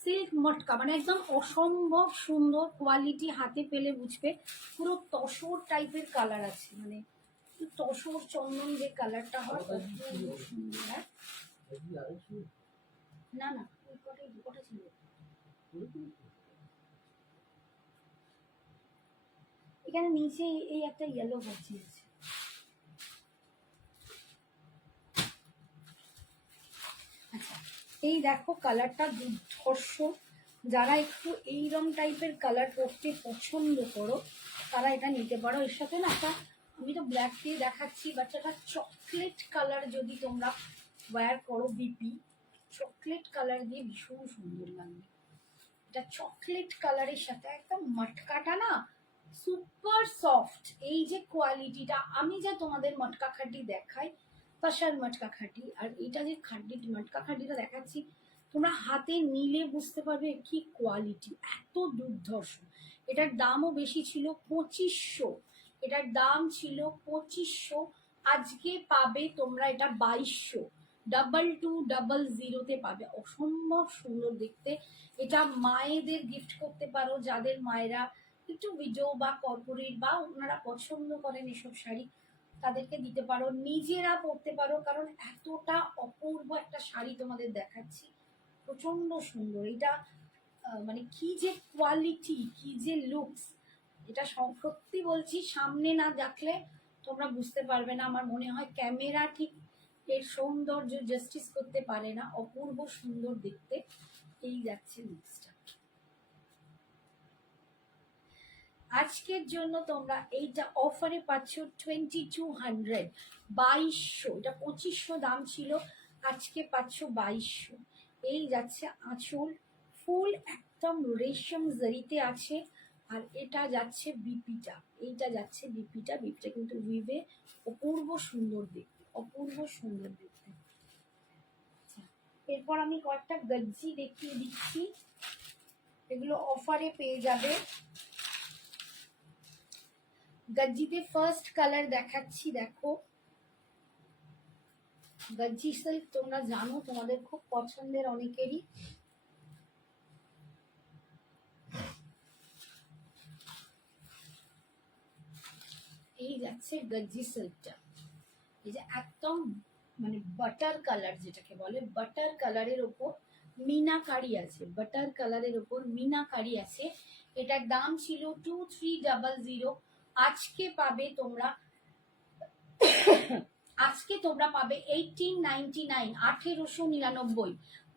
সিল্ক মটকা, মানে একদম অসম্ভব সুন্দর কোয়ালিটি, হাতে পেলে বুঝবে, পুরো তসর টাইপের কালার আছে, মানে তসর চন্দন যে কালারটা হয় সুন্দর। হ্যাঁ না না, ওই কটাই, দু কটা ছিল, এখানে নিচে এই একটা ইয়েলো বসিয়েছে। আচ্ছা এই দেখো কালারটা দুর্ধর্ষ, যারা একটু এইরকম টাইপের কালার পরতে পছন্দ করো তারা এটা নিতে পারো। এর সাথে না একটা, আমি তো ব্ল্যাক দিয়ে দেখাচ্ছি, বাট একটা চকলেট কালার যদি তোমরা ওয়্যার করো, বিপি চকলেট কালার দিয়ে ভীষণ সুন্দর লাগবে। এটা চকলেট কালারের সাথে একদম মটকাটা না সুপার সফট, এই যে কোয়ালিটিটা, আমি যে তোমাদের মটকা খাড্ডি দেখাই তসার মটকা খাটি। আর এটা যে খাটি মটকা খাটিটা দেখাচ্ছি, তোমরা হাতে নিলে বুঝতে পারবে কি কোয়ালিটি, এত দুর্ধর্ষ। এটার দামও বেশি ছিল 2500, এটার দাম ছিল 2500, আজকে পাবে তোমরা এটা 2200, 2200 পাবে। অসম্ভব সুন্দর দেখতে। এটা মায়েদের গিফট করতে পারো, যাদের মায়েরা একটু ভিডিও বা কর্পোরেট বা ওনারা পছন্দ করেন এসব শাড়ি, তাদেরকে দিতে পারো, নিজেরা পরতে পারো। কারণ এতটা অপূর্ব একটা শাড়ি তোমাদের দেখাচ্ছি, প্রচন্ড সুন্দর। এটা মানে কি যে কোয়ালিটি, কি যে লুকস, এটা সত্যি বলছি, সামনে না দেখলে তোমরা বুঝতে পারবে না। আমার মনে হয় ক্যামেরা ঠিক এর সৌন্দর্য জাস্টিস করতে পারে না, অপূর্ব সুন্দর দেখতে। এই যাচ্ছে লুকসটা। আজকের জন্য তোমরা এইটা অফারে পাচ্ছ 2200, 2200। এটা 2500 দাম ছিল, আজকে পাচ্ছ 2200। এই যাচ্ছে আঁচল, ফুল একদম রেশম জরিতে আছে। আর এটা যাচ্ছে বিপিটা, এইটা যাচ্ছে বিপিটা। বিপিটা কিন্তু উইভে, অপূর্ব সুন্দর দেখতে, অপূর্ব সুন্দর দেখতে। এরপর আমি কয়েকটা গজ্জি দেখিয়ে দিচ্ছি, এগুলো অফারে পেয়ে যাবে। গজ্জিতে ফার্স্ট কালার দেখাচ্ছি, দেখো গজ্জি সিল্ক তোমরা জানো তোমাদের খুব পছন্দের অনেকেরই। এই যাচ্ছে গজ্জি সিল্কটা, এই যে একদম মানে বাটার কালার, যেটাকে বলে বাটার কালারের ওপর মিনাকারি আছে, বাটার কালারের ওপর মিনাকারি আছে। এটার দাম ছিল 2300, আজকে পাবে তোমরা আজকে তোমরা পাবে 1899, 1899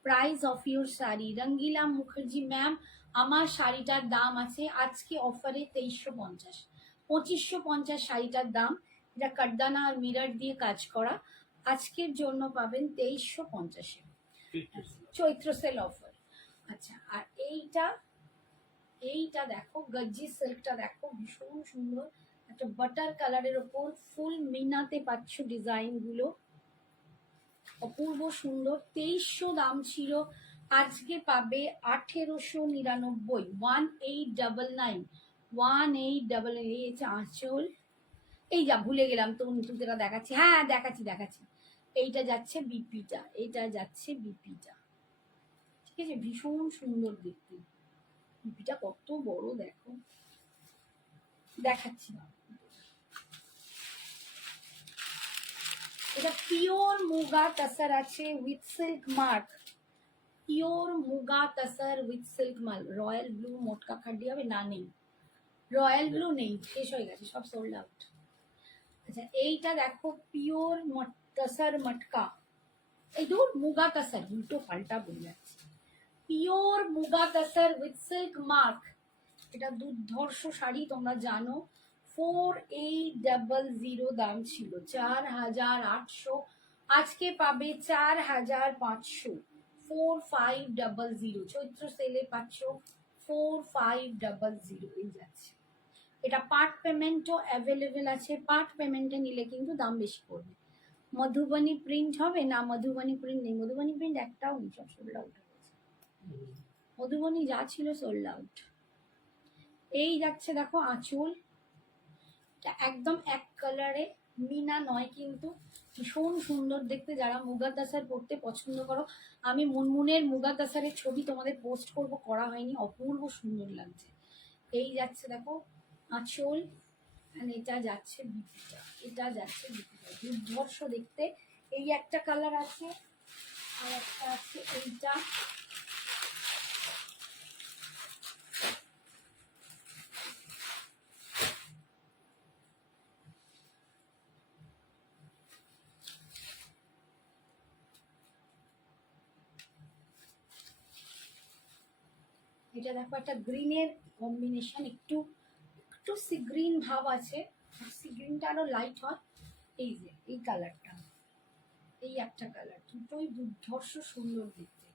price of your sari. Rangila Mukherjee ma'am, আমার শাড়িটার দাম আছে আজকে অফারে 2350, 2550 শাড়িটার দাম। এটা কাটদানা আর মিরর দিয়ে কাজ করা, আজকের জন্য পাবেন 2350-এ, চৈত্র সেল অফার। আচ্ছা, আর এইটা, এইটা দেখো গজ্জি সিল্কটা দেখো, ভীষণ সুন্দর একটা বাটার কালারের ওপর ফুল মিনাতে পাচ্ছ ডিজাইন গুলো, অপূর্ব সুন্দর। 2300 দাম ছিল, আজকে পাবে 1899, 1899, 1899। এই হচ্ছে আঁচল। এই যা ভুলে গেলাম তো, যেটা দেখাচ্ছি, হ্যাঁ দেখাচ্ছি দেখাচ্ছি, এইটা যাচ্ছে বিপিটা, এইটা যাচ্ছে বিপিটা, ঠিক আছে। ভীষণ সুন্দর দেখতে, বিপিটা কত বড় দেখো, দেখাচ্ছি না। এটা পিওর মুগা টাসার আছে with silk mark, pure muga tussar with silk mark. Royal blue মোটকা খাড্ডি হবে না? নেই, রয়্যাল ব্লু নেই, শেষ হয়ে গেছে, সব সোল্ড আউট। আচ্ছা, এইটা দেখো পিওর টাসার মটকা, এই দূর মুগা টাসার, উল্টো পাল্টা বলে যাচ্ছে, pure muga tussar with silk mark. এটা দুর্ধর্ষ শাড়ি, তোমরা জানো। 4800 দাম ছিল, 4800, আজকে পাবে 4500, 4500। চৈত্র সেলে পাচ্ছ 4500। এই যাচ্ছে। এটা পার্ট পেমেন্টও অ্যাভেলেবেল আছে, পার্ট পেমেন্টে নিলে কিন্তু দাম বেশি পড়বে। মধুবনী প্রিন্ট হবে না? মধুবনী প্রিন্ট নেই, মধুবনী প্রিন্ট একটাও নেই, সব সোল্ড আউট হয়ে গেছে। মধুবনী যা ছিল সোল্ড আউট। এই যাচ্ছে দেখো আঁচল, একদম এক কালারে, মিনা নয় কিন্তু, ভীষণ সুন্দর দেখতে। যারা মুগা তাসার পরতে পছন্দ করো, আমি মুনমুনের মুগা তাসারের ছবি তোমাদের পোস্ট করব, করা হয়নি, অপূর্ব সুন্দর লাগছে। এই যাচ্ছে দেখো আঁচল, এটা যাচ্ছে বিপিটা, এটা যাচ্ছে বিপিটা, দুর্ধর্ষ দেখতে। এই একটা কালার আছে, আর একটা আছে এইটা, এটা দেখো একটা গ্রিনের কম্বিনেশন, একটু একটু সি গ্রিন ভাব আছে, সি গ্রিনটা আরো লাইট হয়। এই যে এই কালারটা, এই একটা কালার, দুটোই দুর্ধর্ষ সুন্দর দেখতে,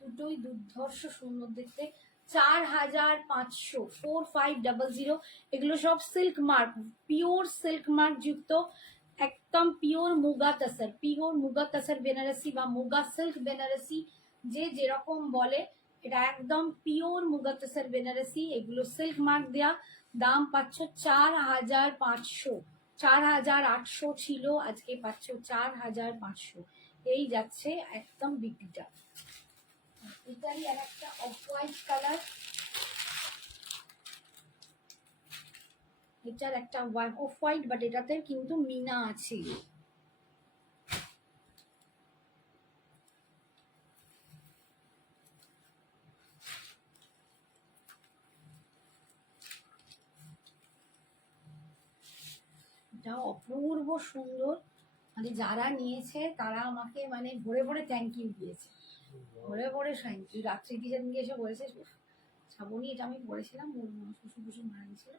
দুটোই দুর্ধর্ষ সুন্দর দেখতে। 4500, 4500। এগুলো সব silk mark, pure silk mark যুক্ত, একদম পিওর মুগা তসর বেনারসি বা মুগা সিল্ক বেনারসি, যে যেরকম বলে, এটা একদম পিওর মুগা তসর বেনারসি। এগুলো সিল্ক মার্ক দেয়া। দাম পাচ্ছ 4500, 4800 ছিল, আজকে পাচ্ছ 4500। এই যাচ্ছে একদম বিপিটা। এটারই আর একটা অফ হোয়াইট কালার, এটার একটা অফ হোয়াইট, বাট এটাতে কিন্তু মিনা আছে। এটা অপূর্ব সুন্দর, মানে যারা নিয়েছে তারা আমাকে মানে ভরে ভরে থ্যাংক ইউ দিয়েছে, ভরে ভরে থ্যাংক ইউ। রাত্রি কি যেদিনকে এসে বলেছে, শ্রাবণী এটা আমি পড়েছিলাম, শ্বশুর বসে মারা গেছিল,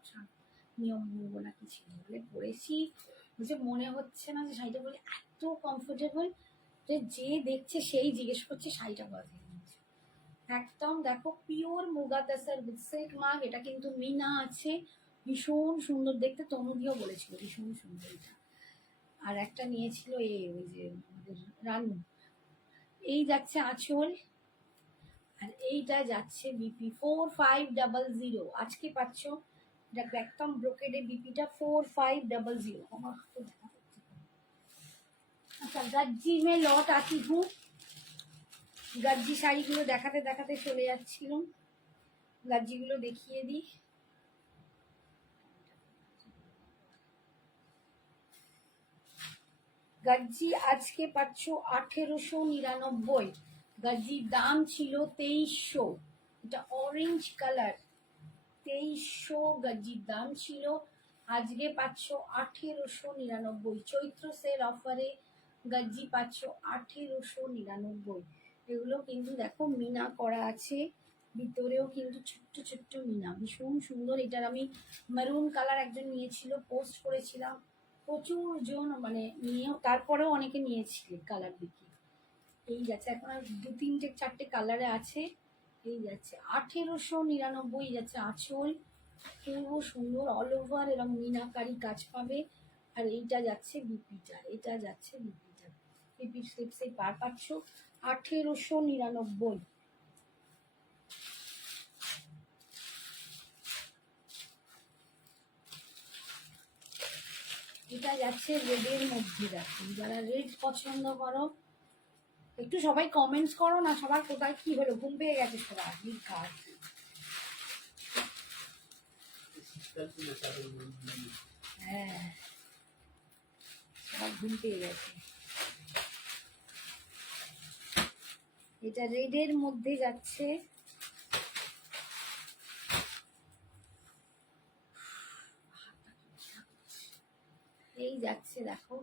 নিয়ম ভঙ্গ না কি ছিল বলে পড়েছি, বলছে মনে হচ্ছে না যে শাড়িটা বলে এত কমফোর্টেবল, যে দেখছে সেই জিজ্ঞেস করছে শাড়িটা কোথা থেকে নিয়েছে। একদম দেখো pure muga তাসার with silk mark. এটা কিন্তু মিনা আছে, ভীষণ সুন্দর দেখতে, তনুদিও বলেছিল ভীষণ সুন্দর এটা। আর একটা নিয়েছিল ওই যে আমাদের রানু। এই যাচ্ছে আঁচল, আর এইটা যাচ্ছে বিপি 4500। আজকে পাচ্ছ দেখো একদম ব্রোকেডে বিপিটা 4500। আমার হাতে দেখা যাচ্ছে। আচ্ছা, গজ্জি মে লট আতি হুঁ। গজ্জি শাড়িগুলো দেখাতে দেখাতে চলে যাচ্ছিল, গজ্জিগুলো দেখিয়ে দিই। গজ্জি আজকে পাচ্ছ 1899। গজ্জির দাম ছিল 2300। এটা অরেঞ্জ কালার, 2300 গজ্জির দাম ছিল, আজকে পাচ্ছ 1899। চৈত্র সেল অফারে গজ্জি পাচ্ছ 1899। এগুলো কিন্তু দেখো মিনা করা আছে, ভিতরেও কিন্তু ছোট্ট ছোট্ট মিনা, ভীষণ সুন্দর। এটার আমি মেরুন কালার একজন নিয়েছিল, পোস্ট করেছিলাম, প্রচুর জন মানে নিয়েও, তারপরেও অনেকে নিয়েছিল কালার দেখে। এই যাচ্ছে এখন আর 2-3-4টে কালারে আছে। এই যাচ্ছে 1899 যাচ্ছে আঁচল, পূর্ব সুন্দর অল ওভার এরকম মিনাকারি কাজ পাবে। আর এইটা যাচ্ছে বিপিটা, এটা যাচ্ছে বিপিটা, বিপির স্লিপসে পার পাচ্ছ 1899। এটা যাচ্ছে রেডের মধ্যে। দেখো যারা রেড পছন্দ করো একটু সবাই কমেন্টস করো না, সবার কোথায় কি হলো, ঘুম পেয়ে গেছে সবার কাজ। হ্যাঁ, সবার ঘুম পেয়ে গেছে। এটা রেডের মধ্যে যাচ্ছে, এই যাচ্ছে দেখো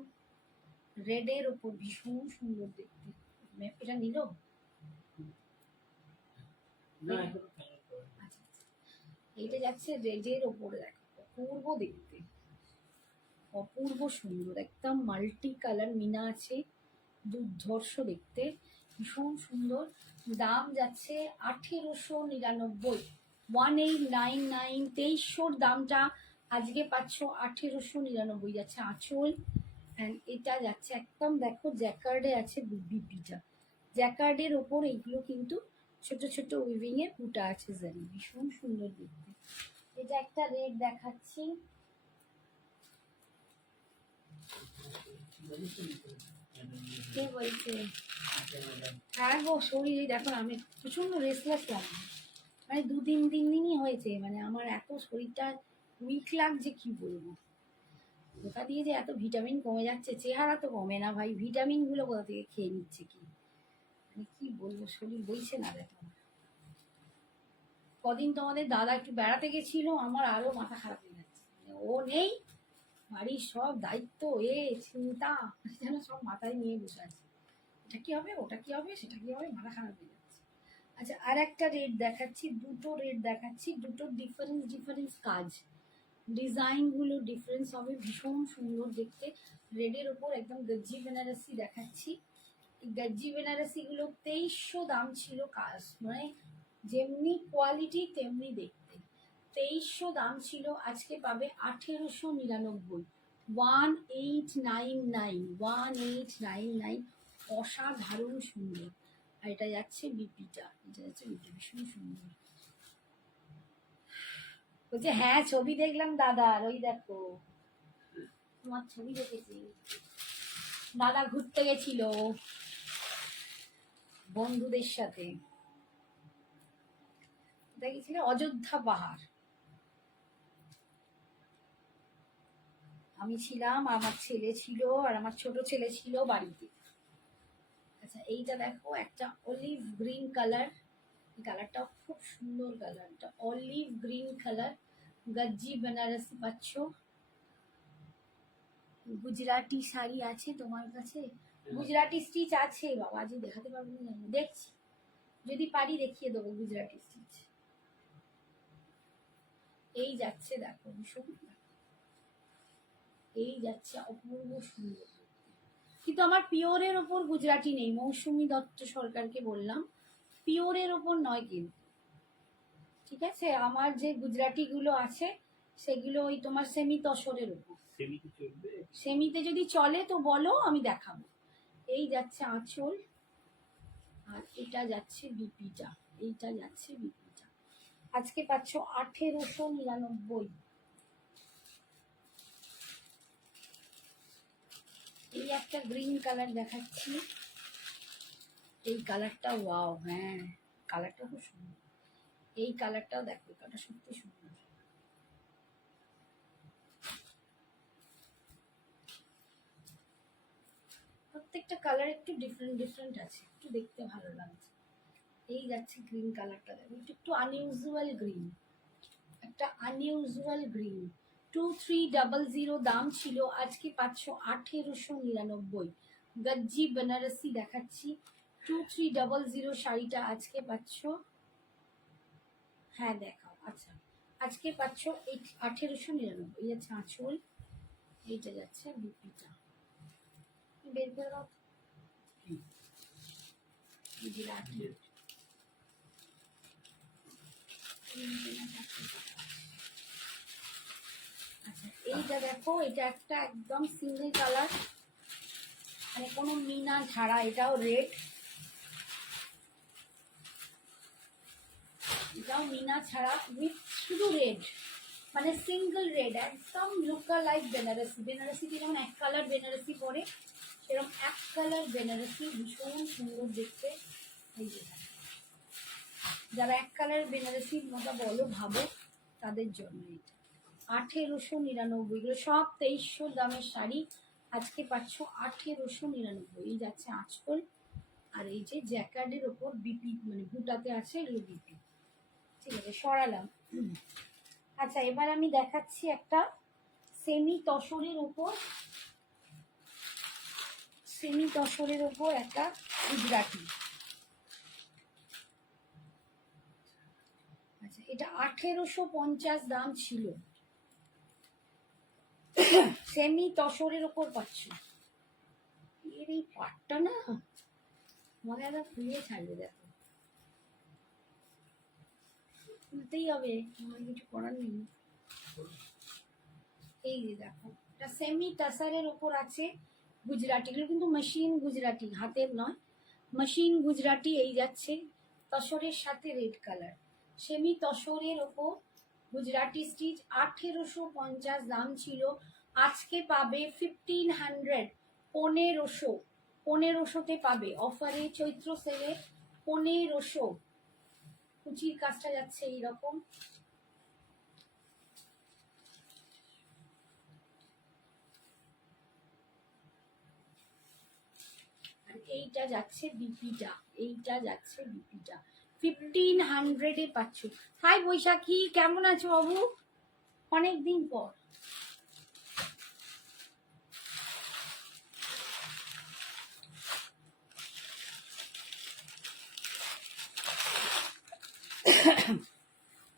রেডের উপর, ভীষণ সুন্দর দেখতে। এটা নিল, এইটা যাচ্ছে রেডের ওপরে, দেখো অপূর্ব দেখতে, অপূর্ব সুন্দর, একদম মাল্টি কালার মিনা আছে, দুর্ধর্ষ দেখতে, ভীষণ সুন্দর। দাম যাচ্ছে 1899, 1899। 2300 দামটা, আজকে পাচ্ছ 1899। যাচ্ছে আঁচল, অ্যান্ড এটা যাচ্ছে একদম দেখো জ্যাকার্ডে আছে বিপিটা, জ্যাকার্ডের ওপর এইগুলো কিন্তু ছোট ছোট উইভিং এ বুটা আছে জানি, ভীষণ সুন্দর দেখতে। এটা একটা রেড দেখাচ্ছি, কে বলছে? হ্যাঁ গো, শরীরে দেখো আমি প্রচন্ড রেস্টলেস লাগে, মানে 2-3 দিনই হয়েছে, মানে আমার এত শরীরটা উইক লাগছে কি বলবো। কোথা দিয়ে যে এত ভিটামিন কমে যাচ্ছে, চেহারা তো কমে না ভাই, ভিটামিন গুলো কোথা থেকে খেয়ে নিচ্ছে কি, মানে কি বলবো, শরীর বইছে না দেখো। কদিন তোমাদের দাদা একটু বেড়াতে গেছিল, আমার আরো মাথা খারাপ হয়ে যাচ্ছে, মানে ও নেই, বাড়ির সব দায়িত্ব চিন্তা যেন সব মাথায় নিয়ে বসে আছে, এটা কি হবে, ওটা কি হবে, সেটা কি হবে, মাথা খারাপ হয়ে যাচ্ছে। আচ্ছা, আর একটা রেট দেখাচ্ছি, দুটো রেট দেখাচ্ছি, দুটো ডিফারেন্স কাজ, ডিজাইন গুলো ডিফারেন্স হবে, ভীষণ সুন্দর দেখতে। রেডের ওপর একদম গজ্জি বেনারসি দেখাচ্ছি। এই গজ্জি বেনারসি গুলো 2300 দাম ছিল, কাজ মানে যেমনি কোয়ালিটি তেমনি দেখতে। 2300 দাম ছিল, আজকে পাবে 1899। 1899 অসাধারণ সুন্দর। আর এটা যাচ্ছে বিপিটা, এটা যাচ্ছে বিপি, ভীষণ সুন্দর। বলছে হ্যাঁ ছবি দেখলাম দাদার, ওই দেখো তোমার ছবি দেখেছি। দাদা ঘুরতে গেছিল বন্ধুদের সাথে, দেখেছিল অযোধ্যা পাহাড়। আমি ছিলাম, আমার ছেলে ছিল, আর আমার ছোট ছেলে ছিল বাড়িতে। আচ্ছা এইটা দেখো, একটা অলিভ গ্রিন কালার, কালারটাও খুব সুন্দর কালার, এটা অলিভ গ্রিন কালার, গজ্জি বেনারসি পাচ্ছ। গুজরাটি শাড়ি আছে তোমার কাছে? গুজরাটি স্টিচ আছে বাবা, আজ দেখাতে পারবো না, দেখছি যদি পারি দেখিয়ে দেবো গুজরাটি স্টিচ। এই যাচ্ছে দেখো ভীষণ, এই যাচ্ছে অপূর্ব সুন্দর। কিন্তু আমার পিওরের ওপর গুজরাটি নেই, মৌসুমী দত্ত সরকারকে বললাম পিওরের ওপর নয় কিন্তু, ঠিক আছে? আমার যে গুজরাটি গুলো আছে সেগুলো ওই তোমার সেমি তসরের ওপর। সেমিতে যদি চলে তো বলো, আমি দেখাবো। এই যাচ্ছে আঁচল, আর এটা যাচ্ছে বিপিটা, এইটা যাচ্ছে বিপিটা। আজকে পাচ্ছ 1899। এই একটা গ্রিন কালার দেখাচ্ছি, এই কালারটা ওয়াও, হ্যাঁ কালারটা খুব সুন্দর। এই কালারটাও দেখো, এটা সত্যি সুন্দর। প্রত্যেকটা কালার একটু ডিফারেন্ট ডিফারেন্ট আছে, একটু দেখতে ভালো লাগছে। এই যাচ্ছে গ্রিন কালারটা দেখো, একটু আনইউজুয়াল গ্রিন, একটা আনইউজুয়াল গ্রিন। 2300 দাম ছিল, আজকে পাচ্ছ 1899। গজ্জি বেনারসি দেখাচ্ছি, 2300 শাড়িটা আজকে পাচ্ছ, হ্যাঁ দেখাও। আচ্ছা আজকে পাচ্ছ 1899। এই যাচ্ছে আঁচল, এইটা যাচ্ছে বিপিটা, বের করে দাও। গুজরাটি আচ্ছা এইটা দেখো, এটা একটা একদম সিঙ্গেল কালার, মানে কোনো মিনা ছাড়া, এটাও রেড, এটাও মিনা ছাড়া উইথ শুধু রেড, মানে সিঙ্গেল রেড, একদম লুকা লাইক বেনারসি। বেনারসিতে যেমন এক কালার বেনারসি পরে, সেরকম এক কালার বেনারসি, ভীষণ সুন্দর দেখতে। এই যে যারা এক কালার বেনারসির মতো বলো ভাবো, তাদের জন্য এটা 1899। এগুলো সব 2300 দামের শাড়ি, আজকে পাচ্ছ 1899। এই যাচ্ছে আঁচল, আর এই যে জ্যাকার্ডের ওপর বিপি, মানে বুটাতে আছে এগুলো বিপি, ঠিক আছে সরালাম। আচ্ছা এবার আমি দেখাচ্ছি একটা সেমি তসরের ওপর, সেমি তসরের ওপর একটা গুজরাটি। আচ্ছা এটা 1850 দাম ছিল, সেমি তসরের ওপর পাচ্ছ। এর এই পাটটা না মনে হয় ফুলিয়ে ছাড়বে, দেখো খুলতেই হবে, আমার কিছু করার নেই। এই যে দেখো, এটা সেমি তাসারের ওপর আছে গুজরাটি, এগুলো কিন্তু মেশিন গুজরাটি, হাতের নয়, মেশিন গুজরাটি। এই যাচ্ছে তসরের সাথে রেড কালার, সেমি তসরের ওপর গুজরাটি স্টিচ, 1850 দাম ছিল, আজকে পাবে 1500, 1500, 1500-তে পাবে অফারে, চৈত্র সেলে 1500। কুচির কাজটা যাচ্ছে এইরকম, এইটা যাচ্ছে বিপিটা, এইটা যাচ্ছে বিপিটা, 1500-এ পাচ্ছ। হাই বৈশাখী, কেমন আছো বাবু? অনেকদিন পর।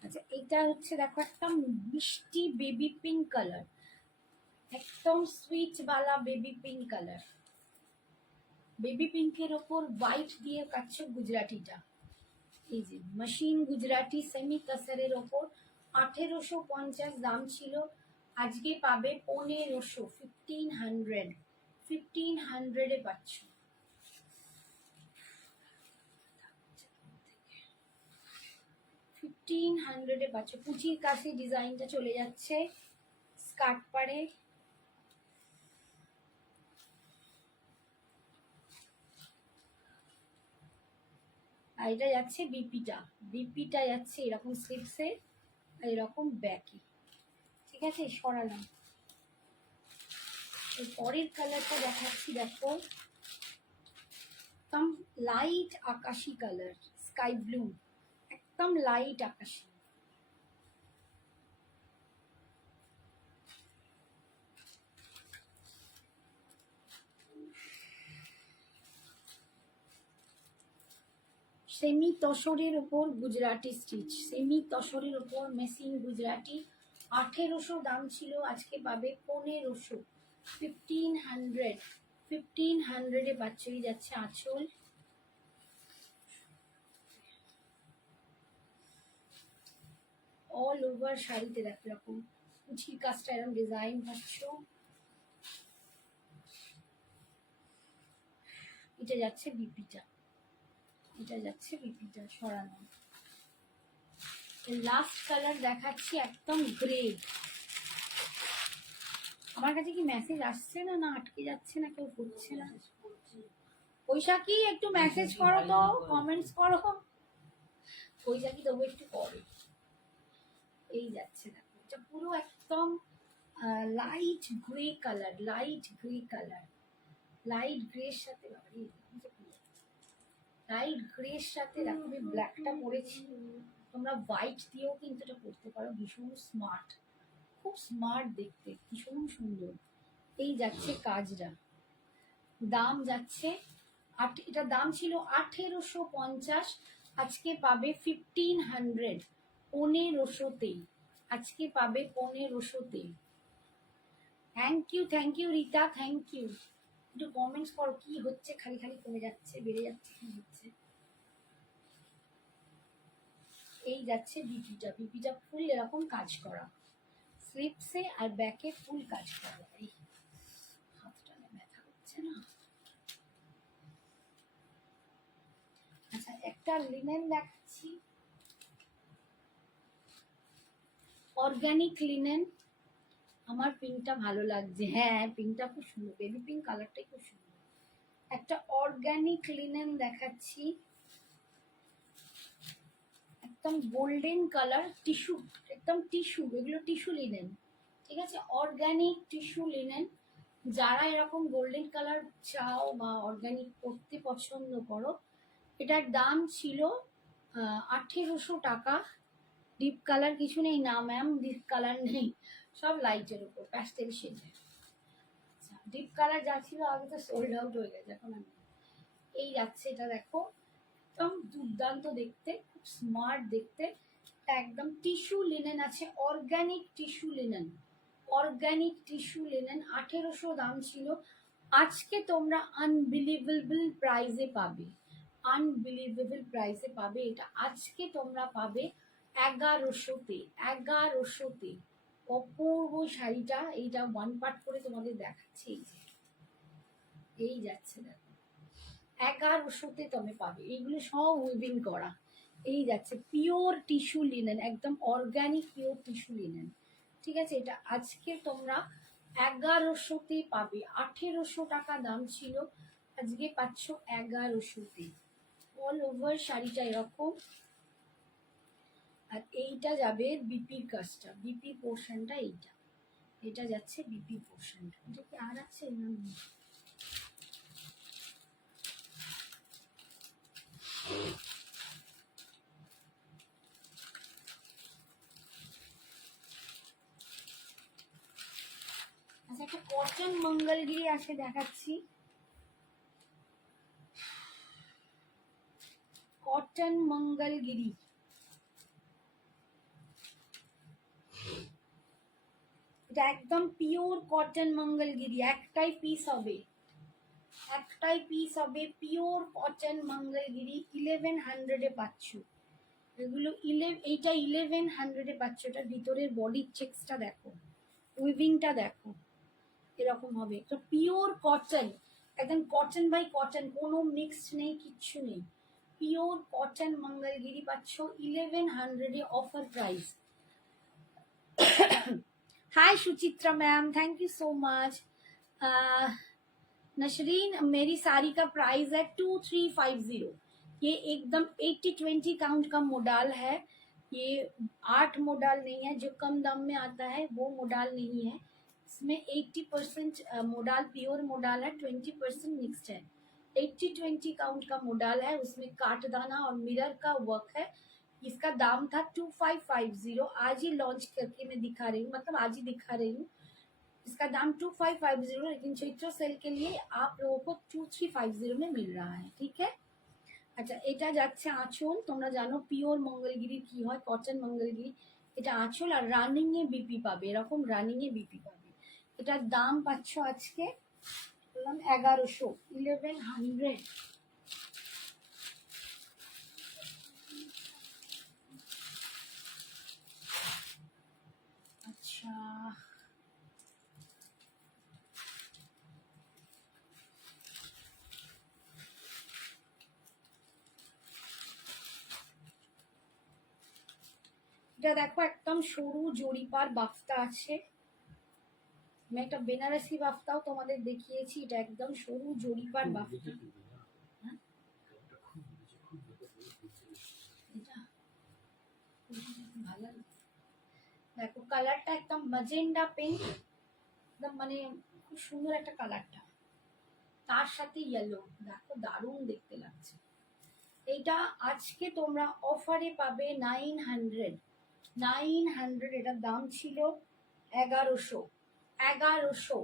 আচ্ছা এটা হচ্ছে দেখো একটা মিষ্টি বেবি পিঙ্ক কালার, একদম সুইট বালা বেবি পিঙ্ক কালার, বেবি পিঙ্কের ওপর হোয়াইট দিয়ে পাচ্ছ গুজরাটিটা। এই যে মেশিন গুজরাটি সেমি কাসারের ওপর 1850 দাম ছিল, আজকে পাবে 1500, 1500, 1500 পাচ্ছ। 1500 পাচ্ছ। কুচির কাছে ডিজাইনটা চলে যাচ্ছে স্কার্ট পারে। আর এটা যাচ্ছে বিপিটা যাচ্ছে এরকম স্লিপসে, আর এরকম ব্যাকে। ঠিক আছে, সরালাম। এর পরের কালারটা দেখাচ্ছি, দেখো একদম লাইট আকাশি কালার, স্কাই ব্লু, একদম লাইট আকাশি। সেমি তসরের উপর গুজরাটি স্টিচ, সেমি তসরের উপর মেশিন গুজরাটি। 1800 দাম ছিল, আজকে পাবে 1500, 1500, 1500 পাচ্ছ। এই যাচ্ছে আঁচল। অল ওভার শাড়িতে দেখো এরকম কুচির কাজটা এরকম ডিজাইন পাচ্ছ। এটা যাচ্ছে বিপিটা, এটা যাচ্ছে বিপিটা সরানো। লাস্ট কালার দেখাচ্ছি একদম গ্রে। আমার কাছে কি মেসেজ আসছে না, না আটকে যাচ্ছে না, কেউ করছে না? বৈশাখী একটু মেসেজ করো তো, কমেন্টস করো। বৈশাখী তবু একটু করো। এই যাচ্ছে দেখো, এটা পুরো একদম light grey colour, light grey colour, light গ্রের সাথে, লাইট গ্রের সাথে দেখো আমি ব্ল্যাকটা পরেছি। তোমরা হোয়াইট দিয়েও কিন্তু এটা পরতে পারো, ভীষণ স্মার্ট, খুব স্মার্ট দেখতে, ভীষণ সুন্দর। এই যাচ্ছে কাজরা, দাম যাচ্ছে এটার দাম ছিল 1850, আজকে পাবে 1500, 1500-তেই আজকে পাবে 1500-তেই। Thank you Rita, thank you. একটু কমেন্টস করো কি হচ্ছে, খালি খালি কমে যাচ্ছে, বেড়ে যাচ্ছে, কি হচ্ছে? এই যাচ্ছে বিপিটা ফুল এরকম কাজ করা, স্লিপসে আর ব্যাকে ফুল কাজ করা। এই হাতটা ব্যথা হচ্ছে না। আচ্ছা, একটা লিনেন দেখাচ্ছি, অর্গানিক লিনেন। আমার পিঙ্কটা ভালো লাগছে, হ্যাঁ পিঙ্কটা খুব সুন্দর, বেবি পিঙ্ক কালারটাই খুব সুন্দর। একটা অর্গানিক লিনেন দেখাচ্ছি, একদম গোল্ডেন কালার, টিস্যু, একদম টিস্যু, এগুলো টিস্যু লিনেন। ঠিক আছে, অর্গানিক টিস্যু লিনেন। যারা এরকম গোল্ডেন কালার চাও বা অর্গানিক পরতে পছন্দ করো, এটার দাম ছিল 1800 টাকা। ডিপ কালার কিছু নেই না ম্যাম, ডিপ কালার নেই, সব লাইটের উপর প্যাস্টেল শেডে। আচ্ছা, ডিপ কালার যা ছিল আগে তো সোল্ড আউট হয়ে গেছে, এখন আমি এই যাচ্ছে, এটা দেখো একদম দুর্দান্ত দেখতে, খুব স্মার্ট দেখতে, একদম টিস্যু লিনেন আছে, organic tissue linen, organic tissue linen. 1800 দাম ছিল, আজকে তোমরা আনবিলিভেবল প্রাইসে পাবে, আনবিলিভেবল প্রাইসে পাবে। এটা আজকে তোমরা পাবে 1100-তে, 1100-তে। অপূর্ব শাড়িটা, এইটা ওয়ান পার্ট করে তোমাদের দেখাচ্ছি। এই যে এই যাচ্ছে দেখো, 1100-তে তুমি পাবে, এইগুলো সব উইভিং করা। এই যাচ্ছে পিওর টিস্যু লিনেন, একদম অর্গানিক পিওর টিস্যু লিনেন। ঠিক আছে, এটা আজকে তোমরা 1100-তে পাবে। 1800 টাকা দাম ছিল, আজকে পাচ্ছ 1100-তে। অল ওভার শাড়িটা এরকম। আর এইটা যাবে বিপির কাজটা, বিপি পোর্শনটা, এইটা এটা যাচ্ছে বিপি পোর্শনটা। এটা কি আর আছে না? আচ্ছা, একটা কটন মঙ্গলগিরি আছে দেখাচ্ছি, কটন মঙ্গলগিরি। এটা একদম পিওর কটন মঙ্গলগিরি, একটাই পিস হবে, একটাই পিস হবে, পিওর কটন মঙ্গলগিরি। 1100-এ পাচ্ছ এগুলো, এইটা 1100-এ পাচ্ছ। এটার ভিতরের বডির চেক্সটা দেখো, উইভিংটা দেখো এরকম হবে, তো পিওর কটন, একদম কটন বাই কটন, কোনো মিক্সড নেই, কিচ্ছু নেই, পিওর কটন মঙ্গলগিরি পাচ্ছ 1100 offer price. Hi Suchitra ma'am, thank you so much. Nasrin, मेरी साड़ी का प्राइस है 2350। ये एकदम 80-20 काउंट का मोडाल है, ये 8 मोडाल नहीं है जो कम दाम में आता है, वो मोडाल नहीं है। इसमें 80% मोडाल प्योर मोडाल है, 20% मिक्स्ड है। 80-20 काउंट का मोडाल है, उसमें काटदाना और मिरर का वर्क है। इसका दाम था 2550, आज ही लॉन्च करके मैं दिखा रही हूँ, मतलब आज ही दिखा रही हूँ। इसका दाम 2550, लेकिन चैत्र सेल के लिए आप लोगों को 2350 में मिल रहा है, ठीक है। আচ্ছা, এটা যাচ্ছে আঁচল, তোমরা জানো পিওর মঙ্গলগিরি কি হয়, কটন মঙ্গলগিরি, এটা আঁচল আর রানিং এ বিপি পাবে, এরকম রানিং এ বিপি পাবে। এটার দাম পাচ্ছ আজকে বললাম 1100, 1100। আচ্ছা, এটা দেখো একদম সরু জরিপার বাফতা আছে, আমি একটা বেনারসি বাফতাও তোমাদের দেখিয়েছি, এটা একদম সরু জরিপার বাফতা। হ্যাঁ? এটা ভালো দেখো, কালারটা একদম ম্যাজেন্ডা পিঙ্ক, একদম মানে খুব সুন্দর একটা কালারটা, তার সাথে ইয়েলো, দেখো দারুণ দেখতে লাগছে। এইটা আজকে তোমরা অফারে পাবে 900, এটার দাম ছিল 1100,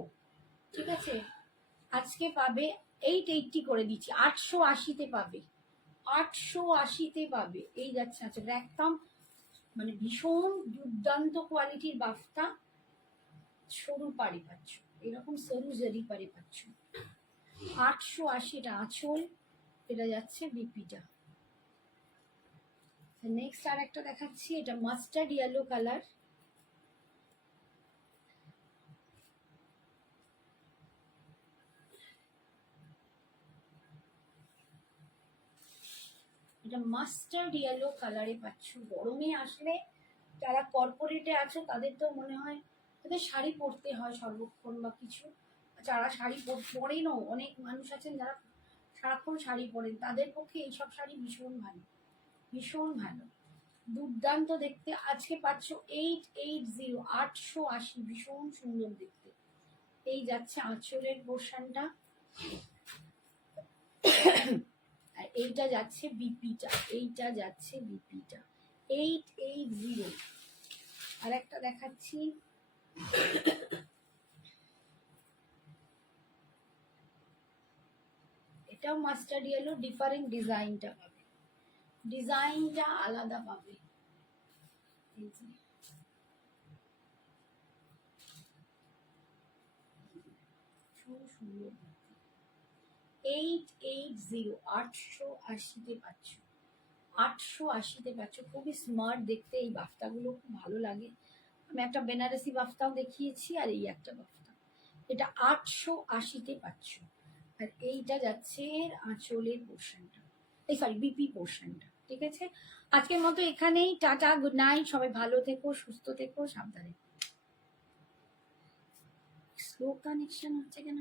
ঠিক আছে, আজকে পাবে 880 করে দিচ্ছি, 880-তে পাবে, 880-তে পাবে। এই যাচ্ছে আচ্ছা, একদম মানে ভীষণ দুর্দান্ত কোয়ালিটির বাফতা, সরু পাড়ি পাচ্ছ, এরকম সরু জারি পাড়ি পাচ্ছ, 880 আঁচল, এটা যাচ্ছে বিপিটা। নেক্সট আর একটা দেখাচ্ছি, এটা মাস্টার্ড ইয়েলো কালার, এটা মাস্টার্ড ইয়েলো কালারে পাচ্ছ। গরমে আসলে যারা কর্পোরেটে আছো তাদের তো মনে হয় তাদের শাড়ি পরতে হয় সর্বক্ষণ বা কিছু, যারা শাড়ি পরেনও, অনেক মানুষ আছেন যারা সারাক্ষণ শাড়ি পরেন, তাদের পক্ষে এইসব শাড়ি ভীষণ ভালো, ভীষণ ভালো, দুর্দান্ত দেখতে। আজকে পাচ্ছ 880, 880, ভীষণ সুন্দর দেখতে। এই যাচ্ছে আঁচলের পোর্শনটা, আর এইটা যাচ্ছে বিপিটা, এইটা যাচ্ছে বিপিটা 880। আর একটা দেখাচ্ছি, এটাও মাস্টার্ড ইয়েলো, ডিফারেন্ট ডিজাইনটা পাবে, ডিজাইনটা আলাদা পাবে। এই যে সুন্দর, 880, 880-তে পাচ্ছ, 880-তে পাচ্ছ, খুবই স্মার্ট দেখতে। এই বাফতাগুলো খুব ভালো লাগে, আমি একটা বেনারসি বাফতাও দেখিয়েছি, আর এই একটা বাফতা, এটা 880-তে পাচ্ছ। আর এইটা যাচ্ছে আঁচলের পোর্শনটা, এই সরি বিপি পোর্শনটা, ঠিক আছে। আজকের মতো এখানেই, টাটা, গুড নাইট, সবাই ভালো থেকো, সুস্থ থেকো, সাবধানে। স্লো কানেকশন হচ্ছে কেন?